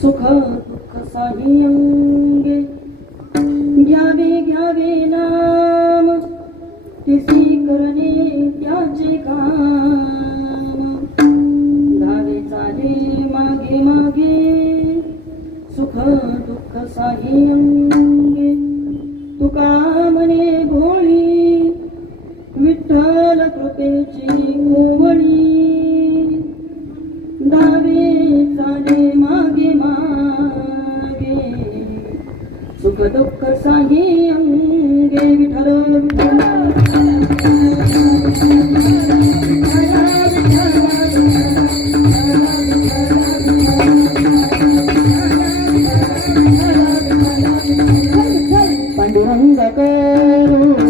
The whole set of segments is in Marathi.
सुख दुःख साही अंगे घ्यावे घ्यावे नाम तिसी करणे त्याचे काम धावे चाले मागे मागे सुख दुःख साही अंगे तुका म्हणे भोळी विठ्ठल कृपेची ओवळी धावे चाले मागे मागे सुख दुःख साही अंगे विठ्ठल पांडुरंग करू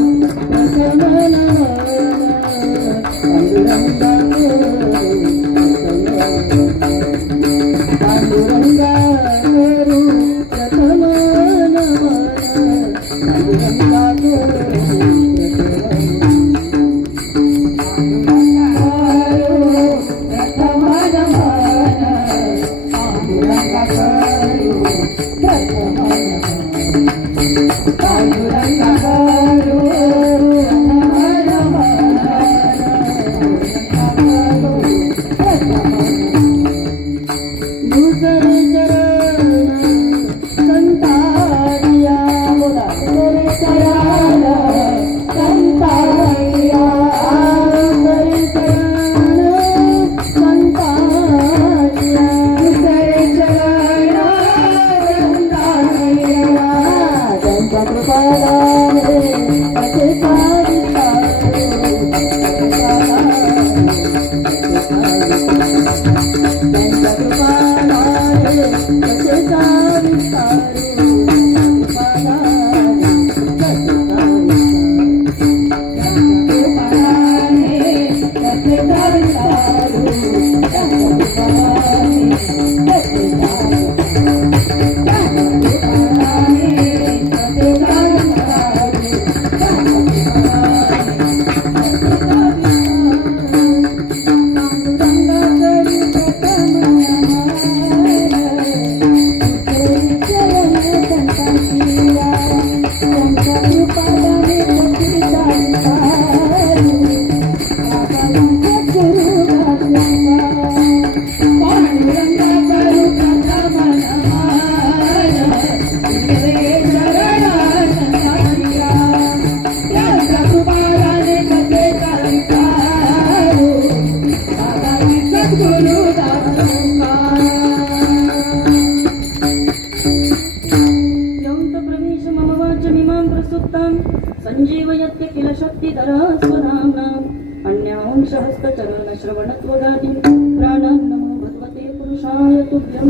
संजीवयत्य किल शक्तिधर स्वधाम्नाम् अन्यांश हस्तचरण श्रवणत्वगादिं प्राणान् नमो भगवते पुरुषाय तुभ्यं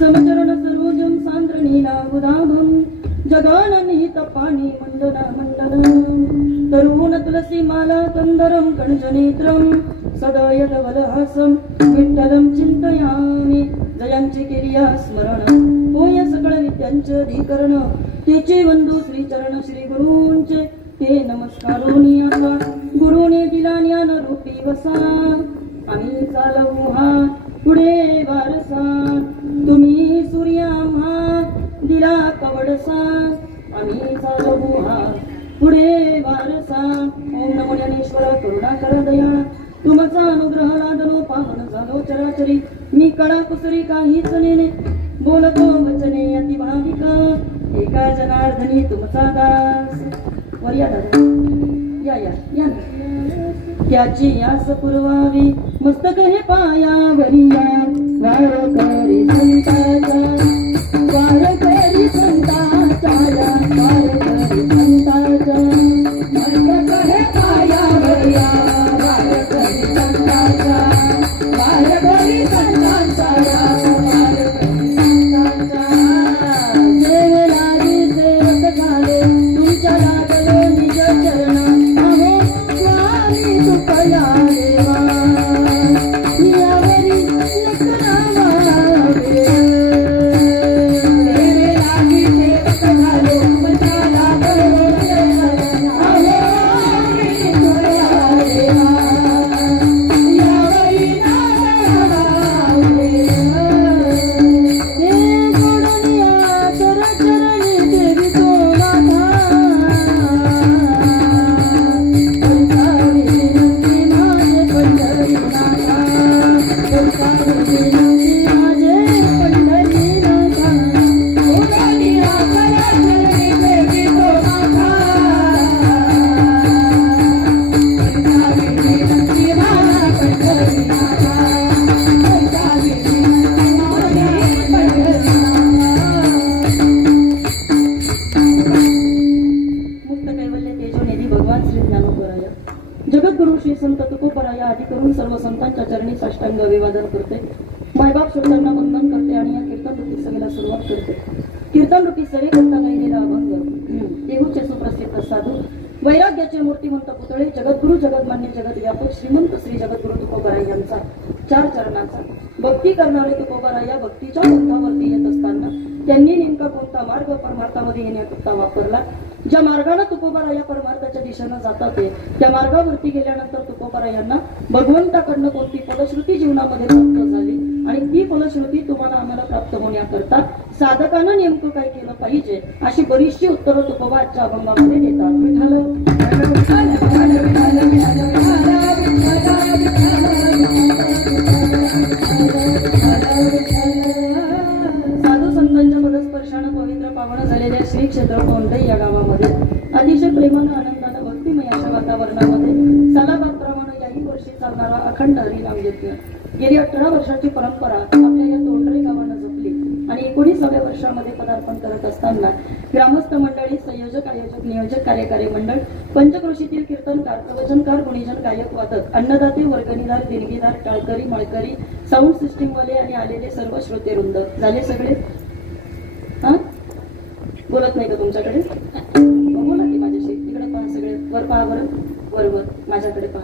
समचरण सरोजं सान्द्रनीलाबुधाभं जगाननिहितपाणि मण्डनं तरुण तुलसी माला कंदरं कणजनेत्रं सदा यदवलहासं विठ्ठलं चिंतयामि जयांचे केलिया स्मरण होय सकळ विद्यांचे अधिकरण तेचे वंदू श्री चरण श्री गुरूंचे ते नमस्कारोनी आता गुरुने दिला ज्ञान रूपी वसा आम्ही चालवू हा पुढे वारसा तुम्ही सूर्य आम्हा दिला कवडसा आम्ही चालवू हा पुढे वारसा ओम नमो ज्ञानेश्वर करुणाकर दयाळा तुमचा अनुग्रह लादलो पावन झालो चराचरी मी कळा कुसरी काहीच नेणे बोलतो वचने अति भाविक एका जनार्दनी तुमचा दास वर्या दादा या या या त्याची यास पुरवावी मस्तक हे पायावरिया वारकरी संताचा वारकरी संताचा वारकरी संताचा मस्तक हे पायावरिया वारकरी संताचा वारकरी संताचा देवा यावरी लखनावा मायबाप श्रोत्यांना वंदन करते आणि या कीर्तन रूपी सभेला सुरुवात करते. कीर्तन रूपी सभे करता गायलेला अभंग देहूचे सुप्रसिद्ध साधू वैराग्याचे मूर्तिमंत पुतळे जगद्गुरु जगदमान्य जगद्व्यापक श्रीमंत श्री जगद्गुरु तुकोबाराय यांचा 4 चरणाचा भक्ती करणारे तुकोबाराय या भक्तीच्या पथावरती येत असताना त्यांनी नेमका कोणता मार्ग परमार्थामध्ये येण्याकरता वापरला. ज्या मार्गाने तुकोबाराय परमार्थाच्या दिशेने जातात त्या मार्गावरती गेल्यानंतर तुकोबारायांना भगवंताकडनं कोणती फलश्रुती जीवनामध्ये प्राप्त झाली आणि ती फलश्रुती तुम्हाला आम्हाला प्राप्त होण्याकरता साधकानं नेमकं काय केलं पाहिजे अशी बरीचशी उत्तरं तुकोबा आजच्या अभंगामध्ये देतात. साधू संतांच्या पदस्पर्शानं पवित्र पावन झालेल्या श्री क्षेत्र कोंढई या गावामध्ये अतिशय प्रेमानं आनंदानं भक्तिमय अशा वातावरणामध्ये सालाबादप्रमाणे याही वर्षी चालणारा अखंड हरिनाम यज्ञ गेली 18 वर्षाची परंपरा आपल्या या तोंडरे गावानं जपली आणि 19व्या वर्षामध्ये पदार्पण करत असताना ग्रामस्थ मंडळी संयोजक आयोजक नियोजक कार्यकारी मंडळ पंचक्रोशीतील कीर्तनकार प्रवचनकार गुणीजन गायक वादक अन्नदाते वर्गणीदार देणगीदार टाळकरी मळकरी साऊंड सिस्टीम वाले आणि आलेले सर्व श्रोते वृंद झाले सगळे. बोलत नाही का तुमच्याकडे? बोला की माझ्याशी. इकडे पहा सगळे वर पहा बरं वर माझ्याकडे पहा.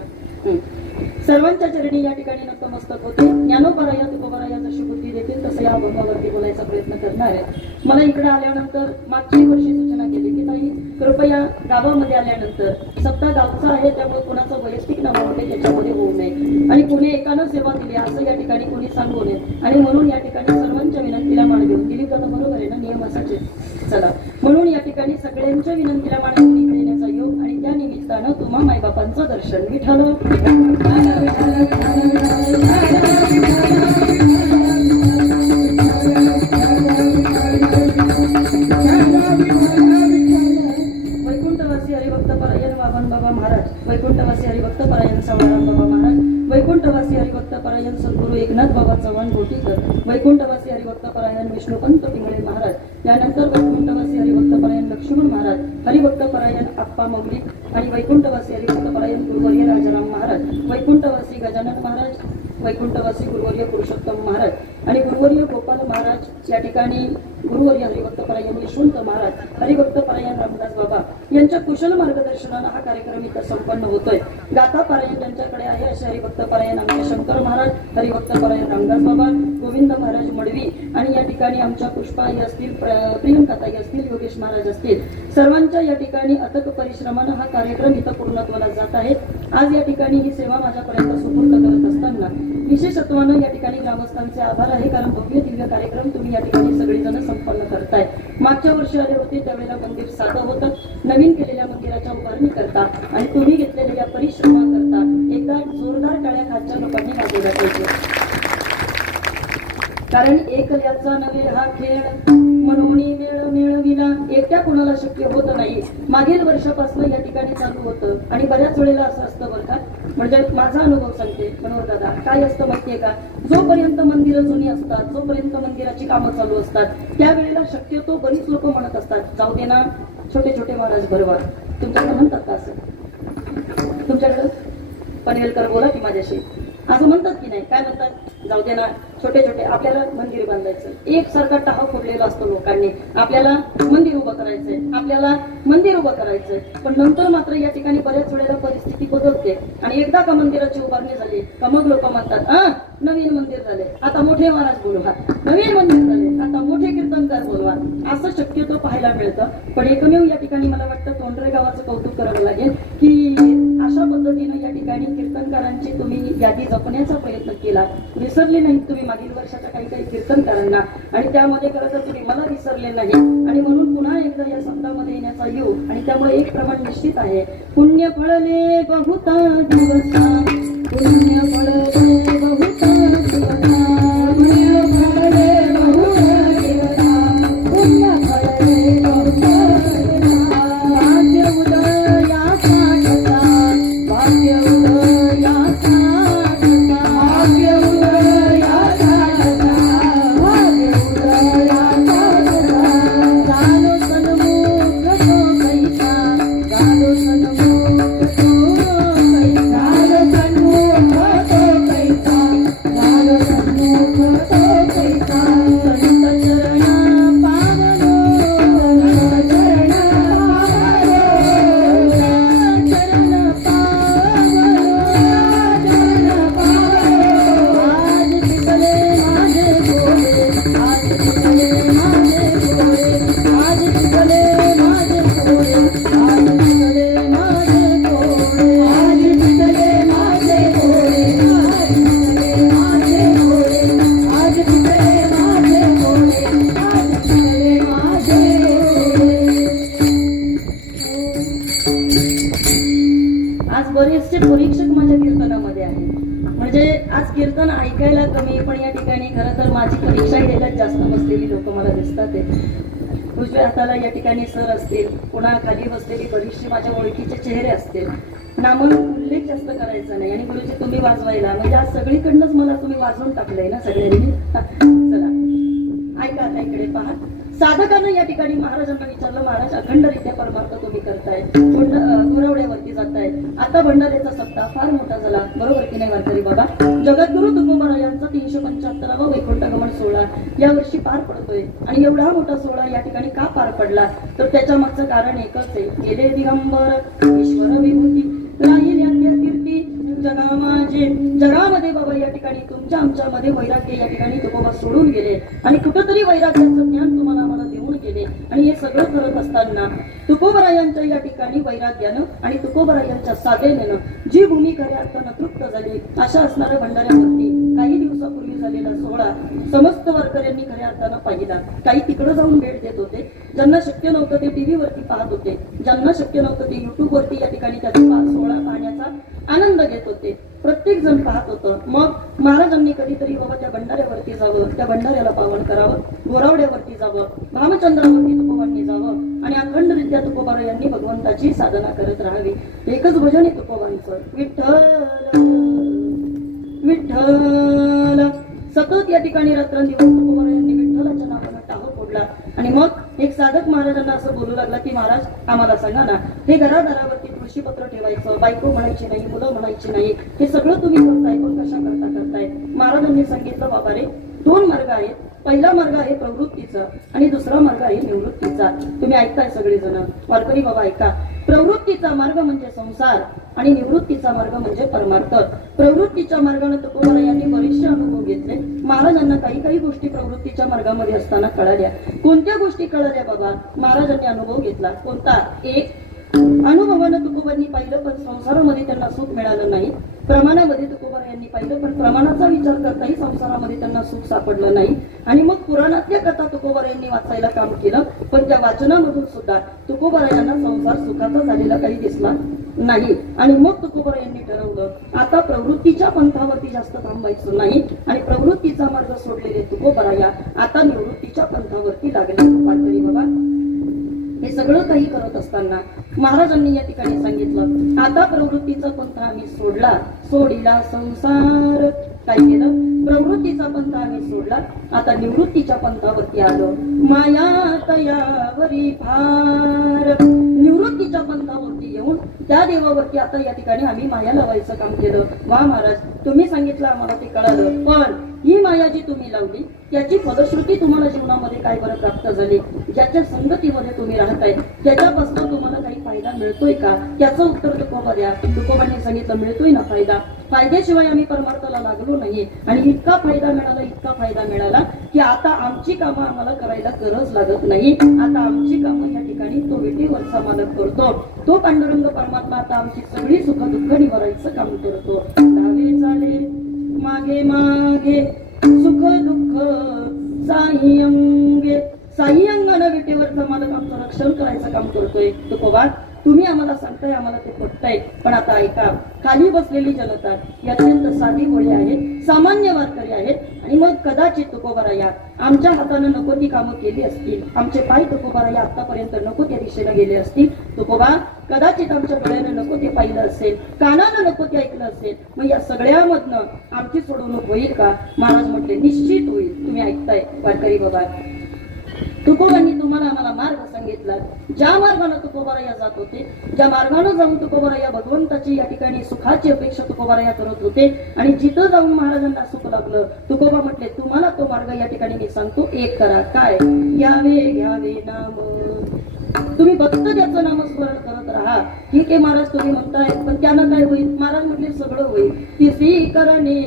सर्वांच्या चरणी या ठिकाणी नतमस्तक होते. ज्ञानोपराया तुकोबाराया जशी बुद्धी देतील तसं या अभंगावरती बोलायचा प्रयत्न करणार आहे. मला इकडे आल्यानंतर मागच्या वर्षी सूचना केली की ताई कृपया गावामध्ये आल्यानंतर सप्ताह गावचा आहे त्यामुळे कोणाचं वैयक्तिक नाव वगैरे त्याच्यामध्ये होऊ नये आणि कोणी एकानं सेवा दिली असं या ठिकाणी कोणी सांगू नये आणि म्हणून या ठिकाणी सर्वांच्या विनंतीला मान देऊन दिली तर बरोबर आहे ना नियम असाच चला म्हणून या ठिकाणी सगळ्यांच्या विनंतीला मान देण्याचा योग आणि त्या निमित्तानं तुम्हा मायबापांचं दर्शन विठ्ठल वैकुंठवासी हरिभक्त परायण वामन बाबा महाराज वैकुंठवासी हरिभक्त परायण सवाराम बाबा महाराज वैकुंठवासी हरिभक्त परायण सद्गुरू एकनाथ बाबा चव्हाण गोटीकर वैकुंठवासी हरिभक्त परायण विष्णुपंत पिंगळे महाराज त्यानंतर वैकुंठवासी हरिभक्त परायण लक्ष्मण महाराज हरिभक्त परायण आप्पा मौली आणि वैकुंठवासी हरिभक्त परायण गुरुवर्य राजाराम महाराज वैकुंठवासी गजानन महाराज वैकुंठवासी गुरुवर्य पुरुषोत्तम महाराज आणि गुरुवर्य गोपाल महाराज या ठिकाणी गुरुवर्य हरिभक्त परायण यशवंत महाराज हरिभक्त परायण रामदास बाबा यांच्या कुशल मार्गदर्शनानं हा कार्यक्रम इथं संपन्न होतोय. गाथा पारायण ज्यांच्याकडे आहे असे हरिभक्त परायण आमचे शंकर महाराज हरिभक्त परायण रामदास बाबा गोविंद महाराज मडवी आणि या ठिकाणी आमच्या पुष्पाई असतील प्रियंकाताई असतील योगेश महाराज असतील सर्वांच्या या ठिकाणी अथक परिश्रमानं हा कार्यक्रम इथं पूर्णत्वाला जात आहे. आज या ठिकाणी ही सेवा माझ्यापर्यंत सुपूर्द करत असताना विशेषत्वानं या ठिकाणी ग्रामस्थांचे आभार आहे कारण भव्य दिव्य कार्यक्रम तुम्ही या ठिकाणी सगळेजण संपन्न करताय. मागच्या वर्षी आले होते त्यावेळेला मंदिर साधं होतं. नवीन केलेल्या मंदिराच्या उभारणी करता आणि तुम्ही घेतलेल्या परिश्रमाकरता एकदा जोरदार टाळ्या खालच्या लोकांनी वाजवल्या पाहिजे कारण एक याचा नव्हे हा खेळ म्हणून मेळ मिळविला एकट्या कुणाला शक्य होत नाही. मागील वर्षापासून या ठिकाणी चालू होतं आणि बऱ्याच वेळेला असं असतं बरं का म्हणजे माझा अनुभव सांगते मनोहर दादा काय असतं माहितीये का जोपर्यंत मंदिरं जुनी असतात जोपर्यंत मंदिराची कामं चालू असतात त्यावेळेला शक्यतो बरीच लोक म्हणत असतात जाऊ दे ना छोटे छोटे महाराज भरवा. तुमच्याकडे म्हणतात का असं? तुमच्याकडं पनवेलकर बोला की माझ्याशी असं म्हणतात की नाही काय म्हणतात जाऊ दे ना छोटे छोटे आपल्याला मंदिर बांधायचं एक सारखा टाहा फोडलेला असतो लोकांनी आपल्याला मंदिर उभं करायचंय आपल्याला मंदिर उभं करायचंय पण नंतर मात्र या ठिकाणी बऱ्याच वेळेला परिस्थिती बदलते आणि एकदा का मंदिराची उभारणी झाली का मग लोक म्हणतात नवीन मंदिर झाले आता मोठे महाराज बोलवा नवीन मंदिर झाले आता मोठे कीर्तनकार बोलवा असं शक्यतो पाहायला मिळतं. पण एकमेव या ठिकाणी मला वाटतं तोंडरे गावाचं कौतुक करावं लागेल की अशा पद्धतीनं या ठिकाणी कीर्तनकारांची तुम्ही यादी जपण्याचा प्रयत्न केला. विसरले नाही तुम्ही मागील वर्षाच्या काही काही कीर्तनकारांना आणि त्यामध्ये खरं तर तुम्ही मला विसरले नाही आणि म्हणून पुन्हा एकदा या संतामध्ये येण्याचा योग आणि त्यामुळे एक प्रमाण निश्चित आहे पुण्य फळले बहुता दिवसा पुण्य फळले बहुता दिवसा पुण्य फळले बहुता दिवसा पुण्य फळले बहुता भाग्य उदया साठता भाग्य उदया साठता भाग्य उदया साठता भाग्य उदया साठता गालो सन्मुख तो कैसा गालो सन्मुख तो कैसा गालो सन्मुख तो खरं तर माझी परीक्षा द्यायला जास्त बसलेली लोक मला दिसतात उजव्या हाताला या ठिकाणी सर असतील, पुन्हा खाली बसलेली बरीचशी माझ्या ओळखीचे चेहरे असतील. नामन उल्लेख जास्त करायचा नाही आणि गुरुजी तुम्ही वाजवायला म्हणजे आज सगळीकडनंच मला तुम्ही वाजवून टाकलंय ना सगळ्यांनी. चला ऐका आता इकडे पहा. साधकांना या ठिकाणी महाराजांना विचारलं, महाराज अखंडरित्या परमार्थ तुम्ही करताय, घोरवड्यावरती जाताय, आता भंडाऱ्याचा सप्ताह फार मोठा झाला, बरोबर की नाही वारकरी बाबा? जगद्गुरु तुकोबा यांचा 375वा वैकुंठगमन सोहळा या वर्षी पार पडतोय आणि एवढा मोठा सोहळा या ठिकाणी का पार पडला तर त्याच्या मागचं कारण एकच आहे. गेले दिगंबर ईश्वर विभूती राहील यात्या कीर्ती जगा माझे. जगामध्ये बाबा या ठिकाणी तुमच्या आमच्यामध्ये वैराग्य या ठिकाणी तुकोबा सोडून गेले आणि कुठंतरी वैराग्याचं ज्ञान तुम्हाला आम्हाला देऊन गेले. आणि हे सगळं करत असताना तुकोबरायांच्या या ठिकाणी वैराग्यानं आणि तुकोबरायांच्या साधनेनं जी भूमी खऱ्या अर्थानं तृप्त झाली अशा असणाऱ्या भंडाऱ्यावरती काही दिवसापूर्वी झालेला सोहळा समस्त वारकऱ्यांनी खऱ्या अर्थानं पाहिला. काही तिकडे जाऊन भेट देत होते, ज्यांना शक्य नव्हतं ते टीव्ही वरती पाहत होते, ज्यांना शक्य नव्हतं ते युट्यूब वरती या ठिकाणी त्याचा सोहळा पाहण्याचा आनंद घेत होते. प्रत्येक जण पाहत होतं. मग महाराजांनी कधीतरी बाबा त्या भंडाऱ्यावरती जावं, त्या भंडाऱ्याला पावन करावं, घोरावड्यावरती जावं, भामचंद्रावरती तुकोबांनी जावं आणि अखंडरित्या तुकोबा यांनी भगवंताची साधना करत राहावी. एकच भजन आहे तुकोबांचं, विठ्ठल विठ्ठल. सतत या ठिकाणी रात्रंदिवस तुकोबा यांनी विठ्ठलाच्या नावानं टाहो फोडला. आणि मग एक साधक महाराजांना असं बोलू लागला की महाराज आम्हाला सांगा ना, हे घरादारावरती तुळशीपत्र ठेवायचं, बायको म्हणायची नाही, मुलं म्हणायची नाही, हे सगळं तुम्ही करताय पण कशा करताय? महाराजांनी सांगितलं बाबा रे, 2 मार्ग आहेत. पहिला मार्ग आहे प्रवृत्तीचा आणि दुसरा मार्ग आहे निवृत्तीचा. तुम्ही ऐकताय सगळेजण, वारकरी बाबा ऐका. प्रवृत्तीचा मार्ग म्हणजे संसार आणि निवृत्तीचा मार्ग म्हणजे परमार्थ. प्रवृत्तीच्या मार्गाने तुकोबा यांनी बरेचसे अनुभव घेतले. महाराजांना काही गोष्टी प्रवृत्तीच्या मार्गामध्ये असताना कळाल्या. कोणत्या गोष्टी कळाल्या बाबा? महाराजांनी अनुभव घेतला. कोणता? एक, अनुभवानं तुकोबांनी पाहिलं पण संसारामध्ये त्यांना सुख मिळालं नाही. प्रमाणामध्ये तुकोबा यांनी पाहिलं पण प्रमाणाचा विचार करताही संसारामध्ये त्यांना सुख सापडलं नाही. आणि मग पुराणातल्या कथा तुकोबा यांनी वाचायला काम केलं पण त्या वाचनामधून सुद्धा तुकोबा यांना संसार सुखाचा झालेला काही दिसला नाही. आणि मग तुकोबा यांनी ठरवलं आता प्रवृत्तीच्या पंथावरती जास्त थांबायचं नाही आणि प्रवृत्तीचा मार्ग सोडलेले तुकोबा या आता निवृत्तीच्या पंथावरती लागले. वारकरी बाबा हे सगळं काही करत असताना महाराजांनी या ठिकाणी सांगितलं आता प्रवृत्तीचा पंथ आम्ही सोडला, सोडिला संसार. काय केलं? प्रवृत्तीचा पंथ आम्ही सोडला, आता निवृत्तीच्या पंथावरती आलो. माया तयावरी फार. निवृत्तीच्या पंथावरती येऊन त्या देवावरती आता या ठिकाणी आम्ही माया लावायचं काम केलं. वा महाराज, तुम्ही सांगितलं आम्हाला ते कळालं, पण ही माया जी तुम्ही लावली त्याची फलश्रुती तुम्हाला जीवनामध्ये काय बरं प्राप्त झाली? ज्याच्या संगतीमध्ये तुम्ही राहताय त्याच्यापासून तुम्हाला काही फायदा मिळतोय का? त्याचं उत्तर तुकोबा द्या. तुकोबांनी सांगितलं मिळतोय ना फायदा. फायद्याशिवाय आम्ही परमार्थाला लागलो नाही आणि इतका फायदा मिळाला की आता आमची कामं आम्हाला करायला गरज लागत नाही. आता आमची कामं या ठिकाणी तो विठीवरचा मालक करतो. तो पांडुरंग परमात्मा आता आमची सगळी सुख दुःख निवारायचं काम करतो. डावे चाले मागे मागे सुख दुःख साई अंगे. साई अंगानं विटेवरचा मालक आमचं रक्षण करायचं काम करतोय. तुकोबा तुम्ही आम्हाला सांगताय, आम्हाला ते पटतंय, पण आता ऐका. खाली बसलेली जनता ही अत्यंत साधी भोळी आहे, सामान्य वारकरी आहेत आणि मग कदाचित तुकोबा या आमच्या हातानं नको ती कामं केली असतील, आमचे पाय तुकोबा या आतापर्यंत नको त्या दिशेला गेले असतील. तुकोबा कदाचित आमच्या डोळ्यानं नको ते पाहिलं असेल, कानानं नको ते ऐकलं असेल, मग या सगळ्यामधनं आमची सोडवणूक होईल का? महाराज म्हटले निश्चित होईल. तुम्ही ऐकताय वारकरी बाबा, तुकोबांनी तुम्हाला आम्हाला मार्ग सांगितला. ज्या मार्गाने तुकोबा या जात होते, ज्या मार्गाने जाऊन तुकोबा या भगवंताची या ठिकाणी सुखाची अपेक्षा तुकोबा या करत होते आणि जिथं जाऊन महाराजांना सुख लागलं तुकोबा म्हटले तुम्हाला तो मार्ग या ठिकाणी मी सांगतो, एक करा. काय? घ्यावे नाम. तुम्ही फक्त त्याचं नामस्मरण करत राहा. ठीक आहे महाराज तुम्ही म्हणताय, पण त्यानं काय होईल? महाराज म्हटले सगळं होईल. तिसी करणे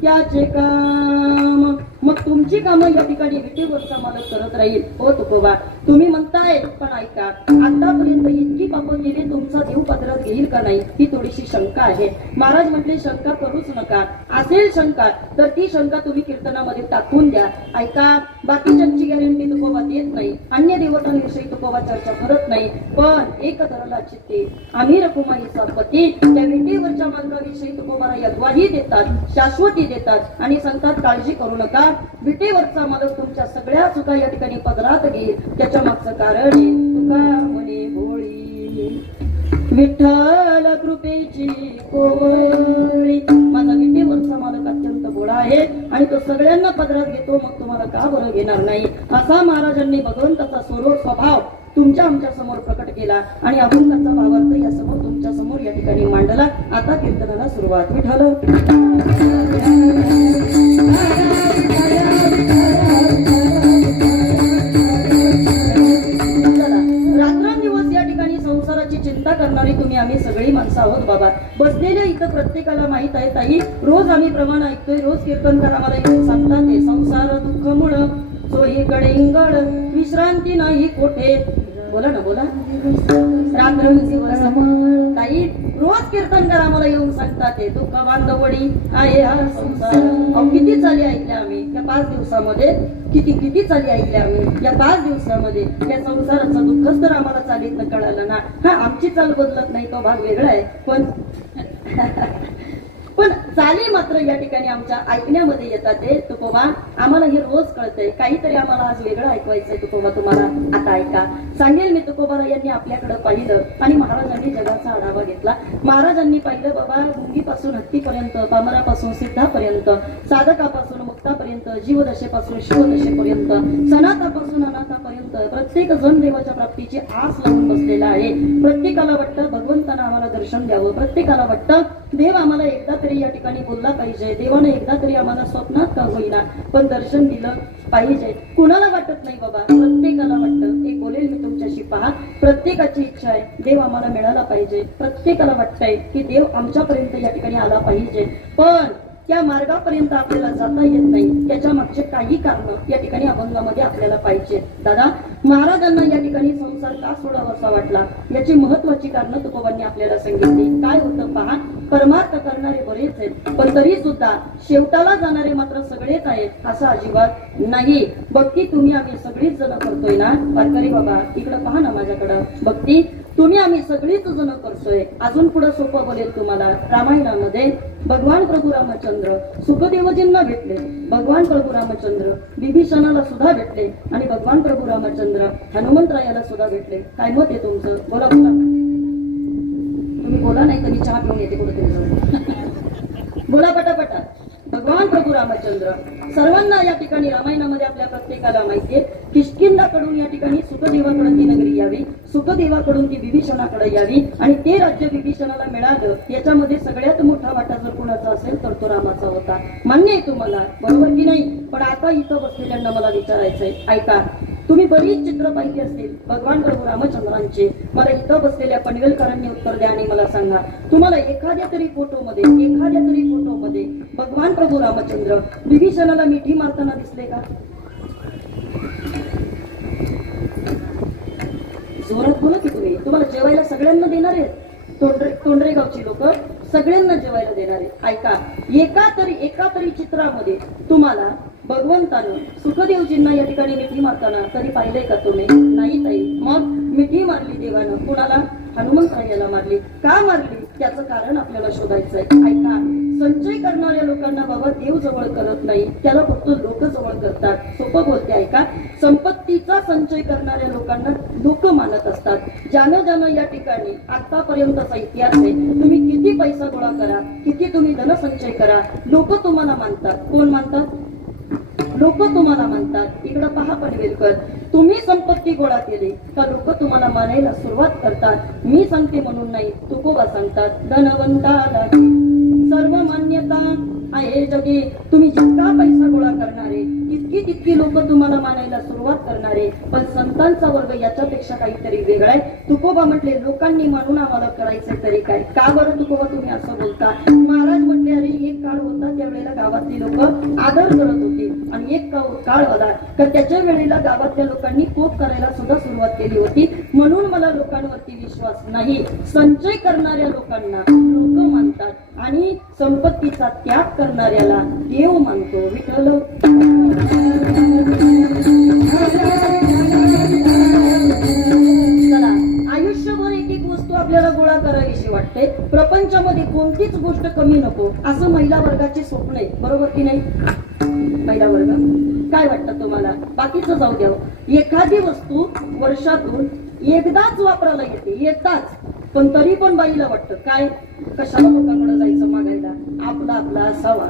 त्याचे काम मग तुमची कामं या ठिकाणी विटेवरचा मालक करत राहील. हो तुकोबा, तुम्ही म्हणताय, पण ऐका, आतापर्यंत इतकी पापं केली, तुमचा देव पदरात घेईल का नाही ही थोडीशी शंका आहे. महाराज म्हटले शंका करूच नका. असेल शंका तर ती शंका तुम्ही कीर्तनामध्ये टाकून द्या. ऐका, बाकीच्यांची गॅरंटी तुकोबा देत नाही, अन्य देवतांविषयी तुकोबा चर्चा करत नाही, पण एक धरला चित्ते आम्ही रकुमाईचा पती त्या विटेवरच्या मालकाविषयी तुकोबाला यद्वाही देतात, शाश्वती देतात आणि सांगतात काळजी करू नका, विटेवरचा मालक तुमच्या सगळ्या चुका या ठिकाणी पदरात घेईल. त्याच्या मागचं कारण तुका म्हणे भोळी विठ्ठल कृपेची कोवळी. माझा विटेवरचा मालक अत्यंत भोळा आहे आणि तो सगळ्यांना पदरात घेतो, मग तुम्हाला का बरं घेणार नाही. असा महाराजांनी भगवंताचा स्वभाव तुमच्या आमच्या समोर प्रकट केला आणि अभंगाचा भावार्थ या समोर तुमच्या समोर या ठिकाणी मांडला. आता कीर्तनाला सुरुवात. विठ्ठल रात्रंदिवस या ठिकाणी संसाराची चिंता करणारी तुम्ही आम्ही सगळी माणसं आहोत बाबा. बसलेल्या इथं प्रत्येकाला माहित आहे ताई, रोज आम्ही प्रमाण ऐकतोय, रोज कीर्तनकार आम्हाला इथून सांगतात ते संसार दुःख मुळ सोयीकडे इंगळ विश्रांती नाही कोठे. बोला ना, बोला. ताई, रोज कीर्तनकार आम्हाला येऊन सांगतात ते दुःख बांधवडी आहे हा संसार. किती चाली ऐकल्या आम्ही या 5 दिवसामध्ये, किती चाली ऐकल्या आम्ही या 5 दिवसामध्ये. या संसाराचं दुःखच तर आम्हाला चालीत न कळालं ना. हा, आमची चाल बदलत नाही, तो भाग वेगळा आहे, पण चाली मात्र या ठिकाणी आमच्या ऐकण्यामध्ये येतात. ते तुकोबा आम्हाला हे रोज कळतंय, काहीतरी आम्हाला आज वेगळं ऐकवायचंय तुकोबा तुम्हाला. आता ऐका, सांगेल मी तुकोबाला यांनी आपल्याकडे पाहिलं आणि महाराजांनी जगाचा आढावा घेतला. महाराजांनी पाहिलं बाबा, मुंगीपासून हत्तीपर्यंत, पामरापासून सिद्धापर्यंत, साधकापासून मुक्तापर्यंत, जीवदशेपासून शिवदशेपर्यंत, सनातापासून अनाथापर्यंत प्रत्येक जण देवाच्या प्राप्तीची आस लावून बसलेला आहे. प्रत्येकाला वाटतं भगवंतानं आम्हाला दर्शन द्यावं, प्रत्येकाला वाटतं देव आम्हाला एकदा तरी या ठिकाणी बोलला पाहिजे, देवाने एकदा तरी आम्हाला स्वप्नात का होईना पण दर्शन दिलं पाहिजे. कुणाला वाटत नाही बाबा, प्रत्येकाला वाटतं. एक बोलेल मी तुमच्याशी, पहा, प्रत्येकाची इच्छा आहे देव आम्हाला मिळाला पाहिजे, प्रत्येकाला वाटतंय की देव आमच्यापर्यंत या ठिकाणी आला पाहिजे, पण त्या मार्गापर्यंत आपल्याला जाता येत नाही. त्याच्या मागचे काही कारण या ठिकाणी अभंगामध्ये आपल्याला पाहिजे. दादा, महाराजांना या ठिकाणी संसार का सोडावासा वाटला याची महत्वाची कारण तुकोबांनी आपल्याला सांगितली. काय होतं पहा, परमार्थ करणारे बरेच आहेत, पण तरी सुद्धा शेवटाला जाणारे मात्र सगळेच आहेत असं अजिबात नाही. भक्ती तुम्ही आम्ही सगळीच जण करतोय ना वारकरी बाबा, इकडं पहा ना माझ्याकडं. भक्ती तुम्ही आम्ही सगळीच जण करतोय. अजून पुढे सोपं बोलेल तुम्हाला. रामायणामध्ये भगवान प्रभू रामचंद्र सुखदेवजींना भेटले, भगवान प्रभू रामचंद्र विभीषणाला सुद्धा भेटले आणि भगवान प्रभू रामचंद्र हनुमंतरायाला सुद्धा भेटले. काय मत आहे तुमचं? बोला बोला. तुम्ही बोला, नाही तर मी चहा पिऊन येते कुठे. बोला पटापटा. भगवान प्रभू रामचंद्र सर्वांना या ठिकाणी रामायणामध्ये आपल्या प्रत्येकाला माहितीये, किष्किंधाकडून या ठिकाणी सुखदेवाकडे ती नगरी यावी, सुखदेवाकडून ती विभीषणाकडे यावी आणि ते राज्य विभीषणाला मिळालं. याच्यामध्ये सगळ्यात मोठा वाटा जर कुणाचा असेल तर तो रामाचा होता. मान्य आहे तुम्हाला, बरोबर की नाही? पण आता इथं बसलेल्यांना मला विचारायचंय, ऐका, तुम्ही बरीच चित्र पाहिली असतील भगवान प्रभू रामचंद्रांचे. मला इथं बसलेल्या पनवेलकरांनी उत्तर द्या आणि मला सांगा, तुम्हाला एखाद्या तरी फोटोमध्ये भगवान प्रभू रामचंद्र विभीषणाला मिठी मारताना दिसले का? जोरात बोला की तुम्ही. तुम्हाला जेवायला सगळ्यांना देणार आहेत, तोंडरेगावची लोक सगळ्यांना जेवायला देणार आहेत. ऐका, एका तरी चित्रामध्ये तुम्हाला भगवंतानं सुखदेवजींना या ठिकाणी मिठी मारताना कधी पाहिलंय का तुम्ही? नाही ताई. मग मिठी मारली देवानं कुणाला? हनुमंतरायाला मारली. का मारली? त्याचं कारण आपल्याला शोधायचंय. ऐका, संचय करणाऱ्या लोकांना बाबा देव जवळ करत नाही, त्याला फक्त लोक जवळ करतात. सोपं बोलते, ऐका, संपत्तीचा संचय करणाऱ्या लोकांना लोक मानत असतात. ज्यानं या ठिकाणी आतापर्यंतचा इतिहास आहे, तुम्ही किती पैसा गोळा करा, किती तुम्ही धनसंचय करा, लोक तुम्हाला मानतात. कोण मानतात? लोक तुम्हाला मानतात. इकडं पहा पनवेलकर, तुम्ही संपत्ती गोळा केली का लोक तुम्हाला मानायला सुरुवात करतात. मी सांगते म्हणून नाही, तुकोबा सांगतात, धनवंताला सर्व मान्यता आहे जगी. तुम्ही जितका पैसा गोळा करणारे तितकी लोक तुम्हाला मानायला सुरुवात करणारे, पण संतांचा वर्ग याच्यापेक्षा काहीतरी वेगळा आहे. तुकोबा म्हटले, लोकांनी मानून आम्हाला करायचंय तरी काय? का बरं तुकोबा तुम्ही असं बोलता? महाराज म्हटले, अरे एक काळ होता त्यावेळेला गावातली लोक आदर करत होती, आणि एक काळ आला तर त्याच्या वेळेला गावातल्या लोकांनी कोप करायला सुद्धा सुरुवात केली होती. म्हणून मला लोकांवरती विश्वास नाही. संचय करणाऱ्या लोकांना लोक मानतात आणि संपत्तीचा त्याग करणाऱ्याला देव मानतो. विठ्ठल चला, आयुष्यभर एक एक वस्तू आपल्याला गोळा करावीशी वाटते. प्रपंचामध्ये कोणतीच गोष्ट कमी नको असं महिला वर्गाचे स्वप्न आहे. बरोबर की नाही? महिला वर्ग काय वाटतं तुम्हाला? बाकीचं जाऊ द्या. एखादी वस्तू वर्षातून एकदाच वापरायला येते, एकदाच, पण तरी पण बाईला वाटतं काय कशाला लोकांकडे जायचं मागायला, आपला आपला असावा.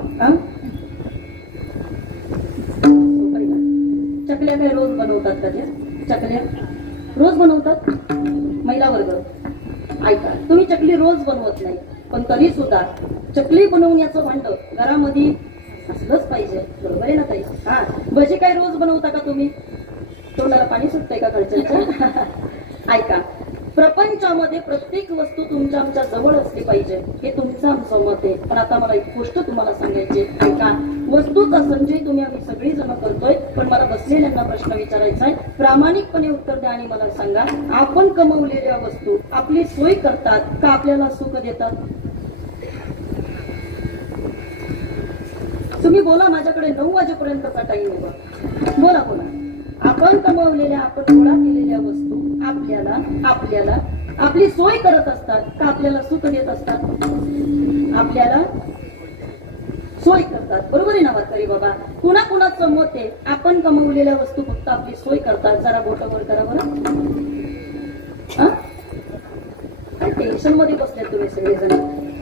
चकल्या काय रोज बनवतात का? चकल्या रोज बनवतात महिला वर्ग. ऐका, तुम्ही चकली रोज बनवत नाही, पण तरी सुद्धा चकली बनवण्याचं भांड घरामध्ये असलंच पाहिजे. बरोबर आहे ना ताई? हा, भजी काय रोज बनवता का तुम्ही? तोंडाला पाणी सुटतंय का घरच्यांच्या? ऐका, प्रपंचामध्ये प्रत्येक वस्तू तुमच्या आमच्या जवळ असली पाहिजे हे तुमचं आमचं मत आहे. पण आता मला एक गोष्ट तुम्हाला सांगायची. ऐका, वस्तूचा संचय तुम्ही आम्ही सगळी जण करतोय, पण मला बसलेल्यांना प्रश्न विचारायचा आहे. प्रामाणिकपणे उत्तर द्या आणि मला सांगा, आपण कमवलेल्या वस्तू आपली सोय करतात का आपल्याला सुख देतात? तुम्ही बोला, माझ्याकडे 9 वाजेपर्यंतचा टाइम आहे. बोला बोला. आपण कमवलेल्या, आपण गोळा केलेल्या वस्तू आपल्याला आपली सोय करत असतात का आपल्याला सुख देत असतात? आपल्याला सोय करतात. बरोबर आहे ना वारकरी बाबा? कुणाचं मत आहे आपण कमवलेल्या वस्तू फक्त आपली सोय करतात? जरा बोट वर करा बरं. टेन्शन मध्ये बसले तुम्ही सगळेजण.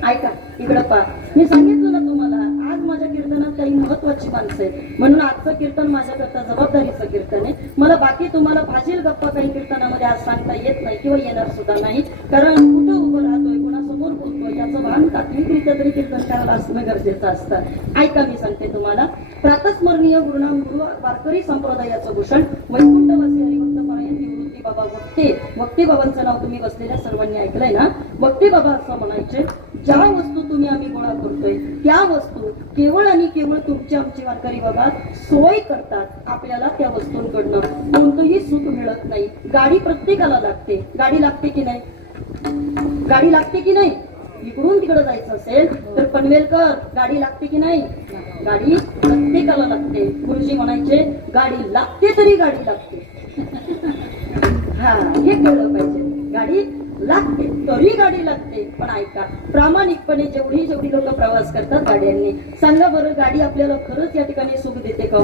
ऐका, इकडं पहा, मी सांगितलं ना तुम्हाला, आज माझ्या कीर्तनात काही महत्वाची माणसं आहेत, म्हणून आजचं कीर्तन माझ्याकरता जबाबदारीचं कीर्तन आहे. मला बाकी तुम्हाला भाजील गप्पा काही कीर्तनामध्ये आज सांगता येत नाही किंवा येणार सुद्धा नाही, कारण कुठं उभं राहतोय, कोणासमोर बोलतोय याचं भान तात्विकरित्या तरी कीर्तन करायला असणं गरजेचं असतं. ऐका, मी सांगते तुम्हाला, प्रातस्मरणीय गुरुनाम गुरु वारकरी संप्रदायाचं भूषण वैकुंठवासी हरिभक्त परायण निवृत्ती बाबा वक्ते बाबांचं नाव तुम्ही बसलेल्या सर्वांनी ऐकलंय ना? वक्ते बाबा असं म्हणायचे, ज्या वस्तू तुम्ही आम्ही गोळा करतोय त्या वस्तू केवळ आणि केवळ तुमची आमची वारकरी बाबा सोय करतात. आपल्याला त्या वस्तूंकडनं कोणतंही सुख मिळत नाही. गाडी प्रत्येकाला लागते. गाडी लागते की नाही? गाडी लागते की नाही? इकडून तिकडे जायचं असेल तर पनवेलकर, गाडी लागते की नाही? गाडी प्रत्येकाला लागते. गुरुजी म्हणायचे, गाडी लागते तरी गाडी लागते. हा, हे कळलं पाहिजे. गाडी लागते तरी गाडी लागते. पण ऐका, प्रामाणिकपणे जेवढी लोक प्रवास करतात गाड्यांनी, सांगा बरं, गाडी आपल्याला खरंच या ठिकाणी सुख देते का?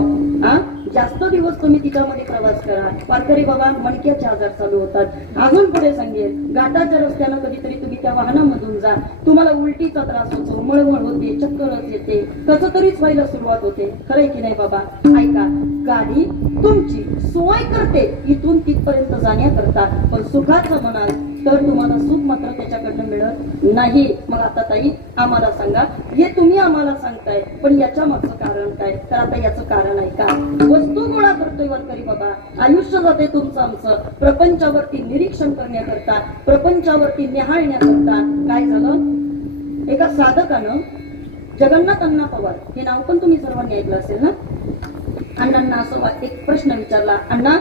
जास्त दिवस तुम्ही तिच्यामध्ये प्रवास करा, वारकरी बाबा मणक्याचे आजार चालू होतात. अजून पुढे सांगेल, घाटाच्या रस्त्यानं कधीतरी तुम्ही त्या वाहनामधून जा, तुम्हाला उलटीचा त्रास होतो, मळमळ होते, चक्करच येते, कसं तरीच व्हायला सुरुवात होते. खरंय की नाही बाबा? ऐका, गाडी तुमची सोय करते इथून तिथपर्यंत जाण्याकरता, पण सुखाचं म्हणाल तर तुम्हाला सुख मात्र त्याच्याकडनं मिळत नाही. मग आता ताई आम्हाला सांगा, हे तुम्ही आम्हाला सांगताय, पण याच्या मागचं कारण काय? तर आता याचं कारण आहे का? वस्तू गोळा करतोय वारकरी बाबा, आयुष्य जाते तुमचं आमचं प्रपंचावरती निरीक्षण करण्याकरता, प्रपंचावरती निहाळण्याकरता. काय झालं? एका साधकानं जगन्नाथ अण्णा पवार हे नाव पण तुम्ही सर्वांनी ऐकलं असेल ना? अण्णांना असं एक प्रश्न विचारला, अण्णा,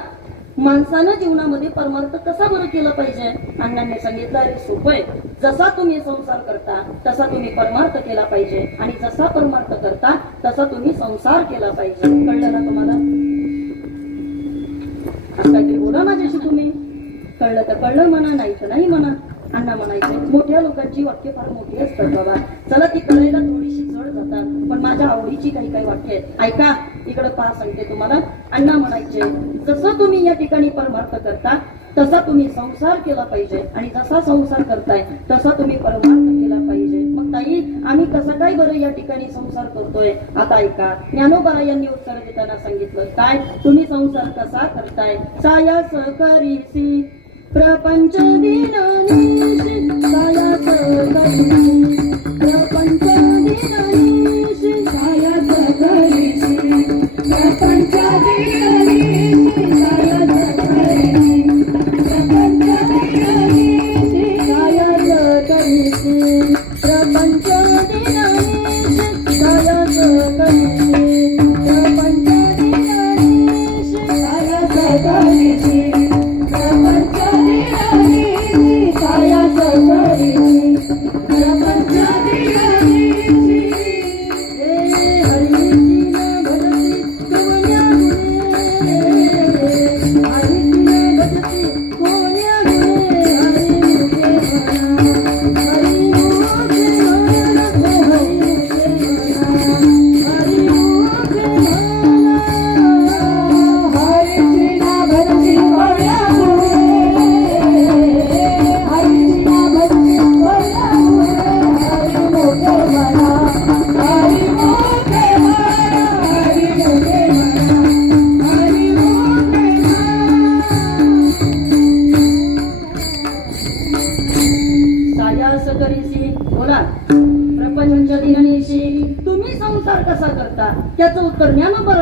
माणसानं जीवनामध्ये परमार्थ कसा बरं केला पाहिजे? अण्णांनी सांगितलं, अरे सोपं आहे, जसा तुम्ही संसार करता तसा तुम्ही परमार्थ केला पाहिजे, आणि जसा परमार्थ करता तसा तुम्ही संसार केला पाहिजे. कळलं ना तुम्हाला? असं काहीतरी बोला माझ्याशी तुम्ही. कळलं तर कळलं म्हणा, नाही तर नाही म्हणा. अण्णा म्हणायचे, मोठ्या लोकांची वाक्य फार मोठी असतात बाबा, चला ती करायला थोडीशी जड जातात, पण माझ्या आवडीची काही वाक्य आहेत. ऐका, इकडे पहा, सांगते तुम्हाला. अण्णा म्हणायचे, जसं तुम्ही या ठिकाणी परमार्थ करता तसा तुम्ही संसार केला पाहिजे, आणि जसा संसार करताय तसा तुम्ही परमार्थ केला पाहिजे. मग ताई, आम्ही कसं काय बरं या ठिकाणी संसार करतोय? आता ऐका, ज्ञानोबा यांनी उत्तर देताना सांगितलं, काय तुम्ही संसार कसा करताय? सायास करीसी प्रपंच दिननीशी, सायास करीसी प्रपंच दिननीशी, सायास करीसी प्रपंच दिननीशी, सायास करीसी प्रपंच दिननीशी, सायास करीसी प्रपंच दिननीशी, सायास करीसी प्रपंच